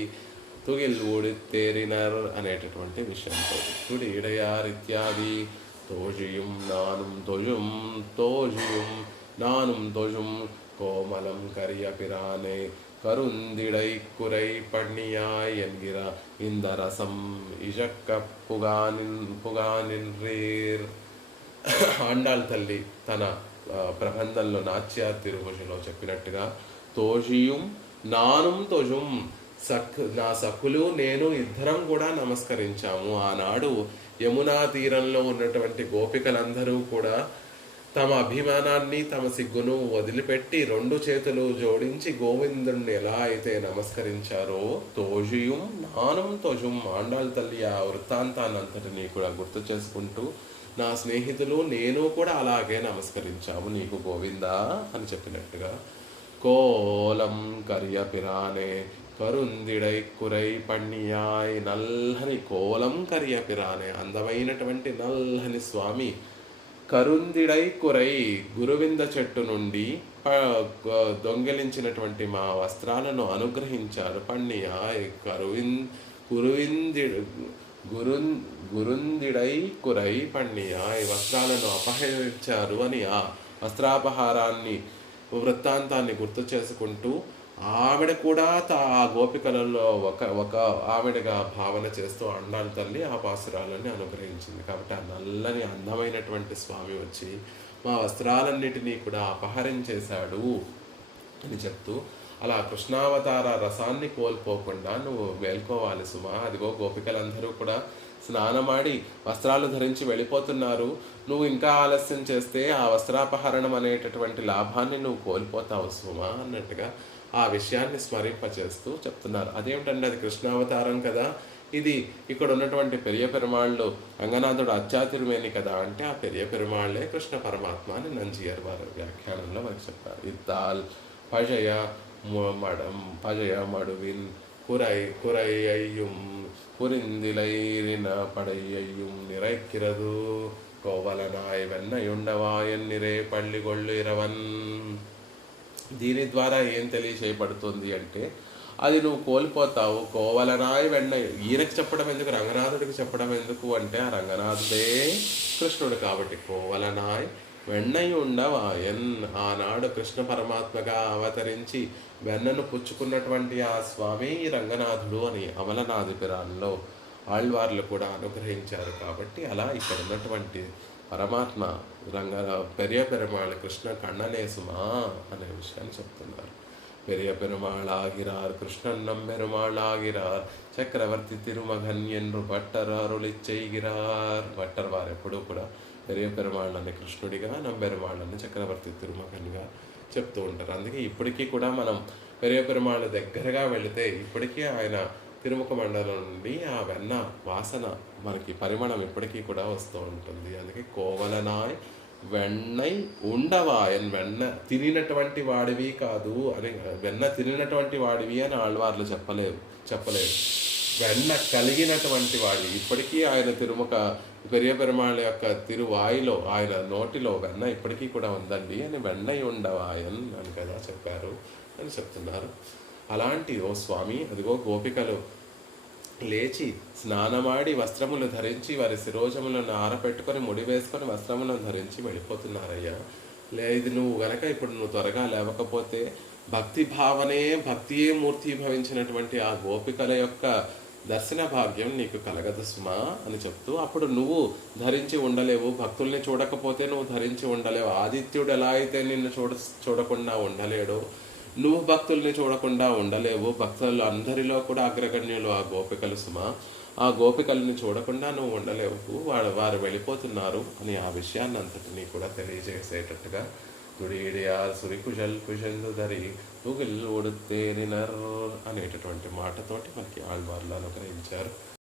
తుగిల్ ఊడితేరినర్ అనేటటువంటి విషయంతో తుడీడయార్ ఇత్యాది తోజియుం నానుం తోజుం కోమలం కరియ పిరానే கருந்திடை குறை பண்ணியாய் என்கிற இந்த ரசம் ఇజక్క పుగానిన్రీర్. ఆండాళ్ తల్లి తన ప్రబంధంలో నాట్య తిరుభుషలో చెప్పినట్టుగా తోషియుం నానుం తోజుం నా సఖులు నేను ఇద్దరం కూడా నమస్కరించాము. ఆనాడు యమునా తీరంలో ఉన్నటువంటి గోపికలందరూ కూడా తమ అభిమానాన్ని తమ సిగ్గును వదిలిపెట్టి రెండు చేతులు జోడించి గోవిందుణ్ణి ఎలా అయితే నమస్కరించారో తోజియుం నానుం తోజుం ఆండాళ్ తల్లి ఆ వృత్తాంతాన్నంతటినీ కూడా గుర్తు చేసుకుంటూ నా స్నేహితులు నేను కూడా అలాగే నమస్కరించాము నీకు గోవిందా అని చెప్పినట్టుగా కోలం కరియ పిరానే కరుందిడై కురై పణ్యాయ్. నల్లని కోలం కరియ పిరానే అందమైనటువంటి నల్లని స్వామి కరుందిడై కురై గురువింద చెట్టు నుండి దొంగిలించినటువంటి మా వస్త్రాలను అనుగ్రహించారు. పణ్యాయ్ గురుందిడై కురై పణ్యాయ్ వస్త్రాలను అపహరించారు అని ఆ వస్త్రాపహారాన్ని వృత్తాంతాన్ని గుర్తు చేసుకుంటూ ఆవిడ కూడా ఆ గోపికలలో ఒక ఆవిడగా భావన చేస్తూ ఆండాళ్ తల్లి ఆ పాసురాలన్నీ అనుగ్రహించింది. కాబట్టి ఆ నల్లని అందమైనటువంటి స్వామి వచ్చి మా వస్త్రాలన్నిటినీ కూడా అపహరించేశాడు అని చెప్తూ అలా కృష్ణావతార రసాన్ని కోల్పోకుండా నువ్వు మేల్కోవాలి సుమా. అదిగో గోపికలందరూ కూడా స్నానమాడి వస్త్రాలు ధరించి వెళ్ళిపోతున్నారు, నువ్వు ఇంకా ఆలస్యం చేస్తే ఆ వస్త్రాపహరణం అనేటటువంటి లాభాన్ని నువ్వు కోల్పోతావు సుమా అన్నట్టుగా ఆ విషయాన్ని స్మరింపచేస్తూ చెప్తున్నారు. అదేమిటంటే అది కృష్ణావతారం కదా, ఇది ఇక్కడ ఉన్నటువంటి పెరియ పెరుమాళ్ళు రంగనాథుడు అత్యాతిరుమేని కదా అంటే ఆ పెరియ పెరుమాళ్లే కృష్ణ పరమాత్మ అని నంజియర్ వారి వ్యాఖ్యానంలో మనకి చెప్పారు. ఇత్తాల్ பழைய மடுவின் குறையையும் புரிந்திலைரின படையையும் நிறைக்கிறது కోవలనాయ్ వెన్నయుండవాయన్ నిరే పళ్ళిగొళ్ళు ఇరవన్. దీని ద్వారా ఏం తెలియచేయబడుతుంది అంటే అది నువ్వు కోల్పోతావు. కోవలనాయ్ వెన్న ఈయనకి చెప్పడం ఎందుకు, రంగనాథుడికి చెప్పడం ఎందుకు అంటే ఆ రంగనాథుడే కృష్ణుడు కాబట్టి కోవలనాయ్ వెన్నయుండవాయన్. ఆనాడు కృష్ణ పరమాత్మగా అవతరించి వెన్నను పుచ్చుకున్నటువంటి ఆ స్వామి రంగనాథుడు అని అమలనాథిపురాల్లో ఆళ్వార్లు కూడా అనుగ్రహించారు. కాబట్టి అలా ఇక్కడ ఉన్నటువంటి పరమాత్మ పెరియ పెరుమాళ్ కృష్ణ కண்ணనేసుమా అనే విషయాన్ని చెప్తున్నారు. పెరియ పెరుమాళ్ ఆగిరార్ కృష్ణన్ నంబెరుమాళ్ ఆగిరార్ చక్రవర్తి తిరుమగన్ ఎన్రు భట్టర్ అరుళిచ్చైగిరార్. భట్టర్ వారు ఎప్పుడూ కూడా పెరియ పెరుమాళ్ళని కృష్ణుడిగా నంబెరుమాళ్ళని చక్రవర్తి తిరుమగన్గా చెప్తూ ఉంటారు. అందుకే ఇప్పటికీ కూడా మనం పెరియ పెరుమాళ్ళ దగ్గరగా వెళితే ఇప్పటికీ ఆయన తిరుముఖ మండలం నుండి ఆ వెన్న వాసన మనకి పరిమళం ఇప్పటికీ కూడా వస్తూ ఉంటుంది. అందుకే కోవలనాయ్ వెన్నై ఉండవాయన్. వెన్న తినినటువంటి వాడివి కాదు అని, వెన్న తినినటువంటి వాడివి అని ఆళ్వార్లు చెప్పలేదు. వెన్న కలిగినటువంటి వాడివి. ఇప్పటికీ ఆయన తిరుముఖ పెరియ పెరుమాళ్ళ యొక్క తిరువాయిలో ఆయన నోటిలో వెన్న ఇప్పటికీ కూడా ఉందండి అని వెన్నై ఉండవాయన్ అని కదా చెప్పారు అని చెప్తున్నారు. అలాంటి ఓ స్వామి అదిగో గోపికలు లేచి స్నానమాడి వస్త్రములు ధరించి వారి శిరోజములను ఆరపెట్టుకొని ముడి వేసుకొని వస్త్రములను ధరించి వెళ్ళిపోతున్నారయ్యా. లేదు నువ్వు గనక ఇప్పుడు నువ్వు త్వరగా లేవకపోతే భక్తియే మూర్తిభవించినటువంటి ఆ గోపికల యొక్క దర్శన భాగ్యం నీకు కలగదు సుమా అని చెప్తూ అప్పుడు నువ్వు ధరించి ఉండలేవు, భక్తుల్ని చూడకపోతే నువ్వు ధరించి ఉండలేవు. ఆదిత్యుడు ఎలా అయితే నిన్ను చూడకుండా ఉండలేడో నువ్వు భక్తుల్ని చూడకుండా ఉండలేవు. భక్తులు అందరిలో కూడా అగ్రగణ్యులు ఆ గోపికలు సుమ. ఆ గోపికల్ని చూడకుండా నువ్వు ఉండలేవు. వారు వెళ్ళిపోతున్నారు అని ఆ విషయాన్ని అంతటినీ కూడా తెలియజేసేటట్టుగా గుడియార్ సురి కుశల్ కుశందు ధరి తుగిల్ ఉడుతేరినర్ అనేటటువంటి మాటతోటి మనకి ఆళ్వార్లు అనుగ్రహించారు.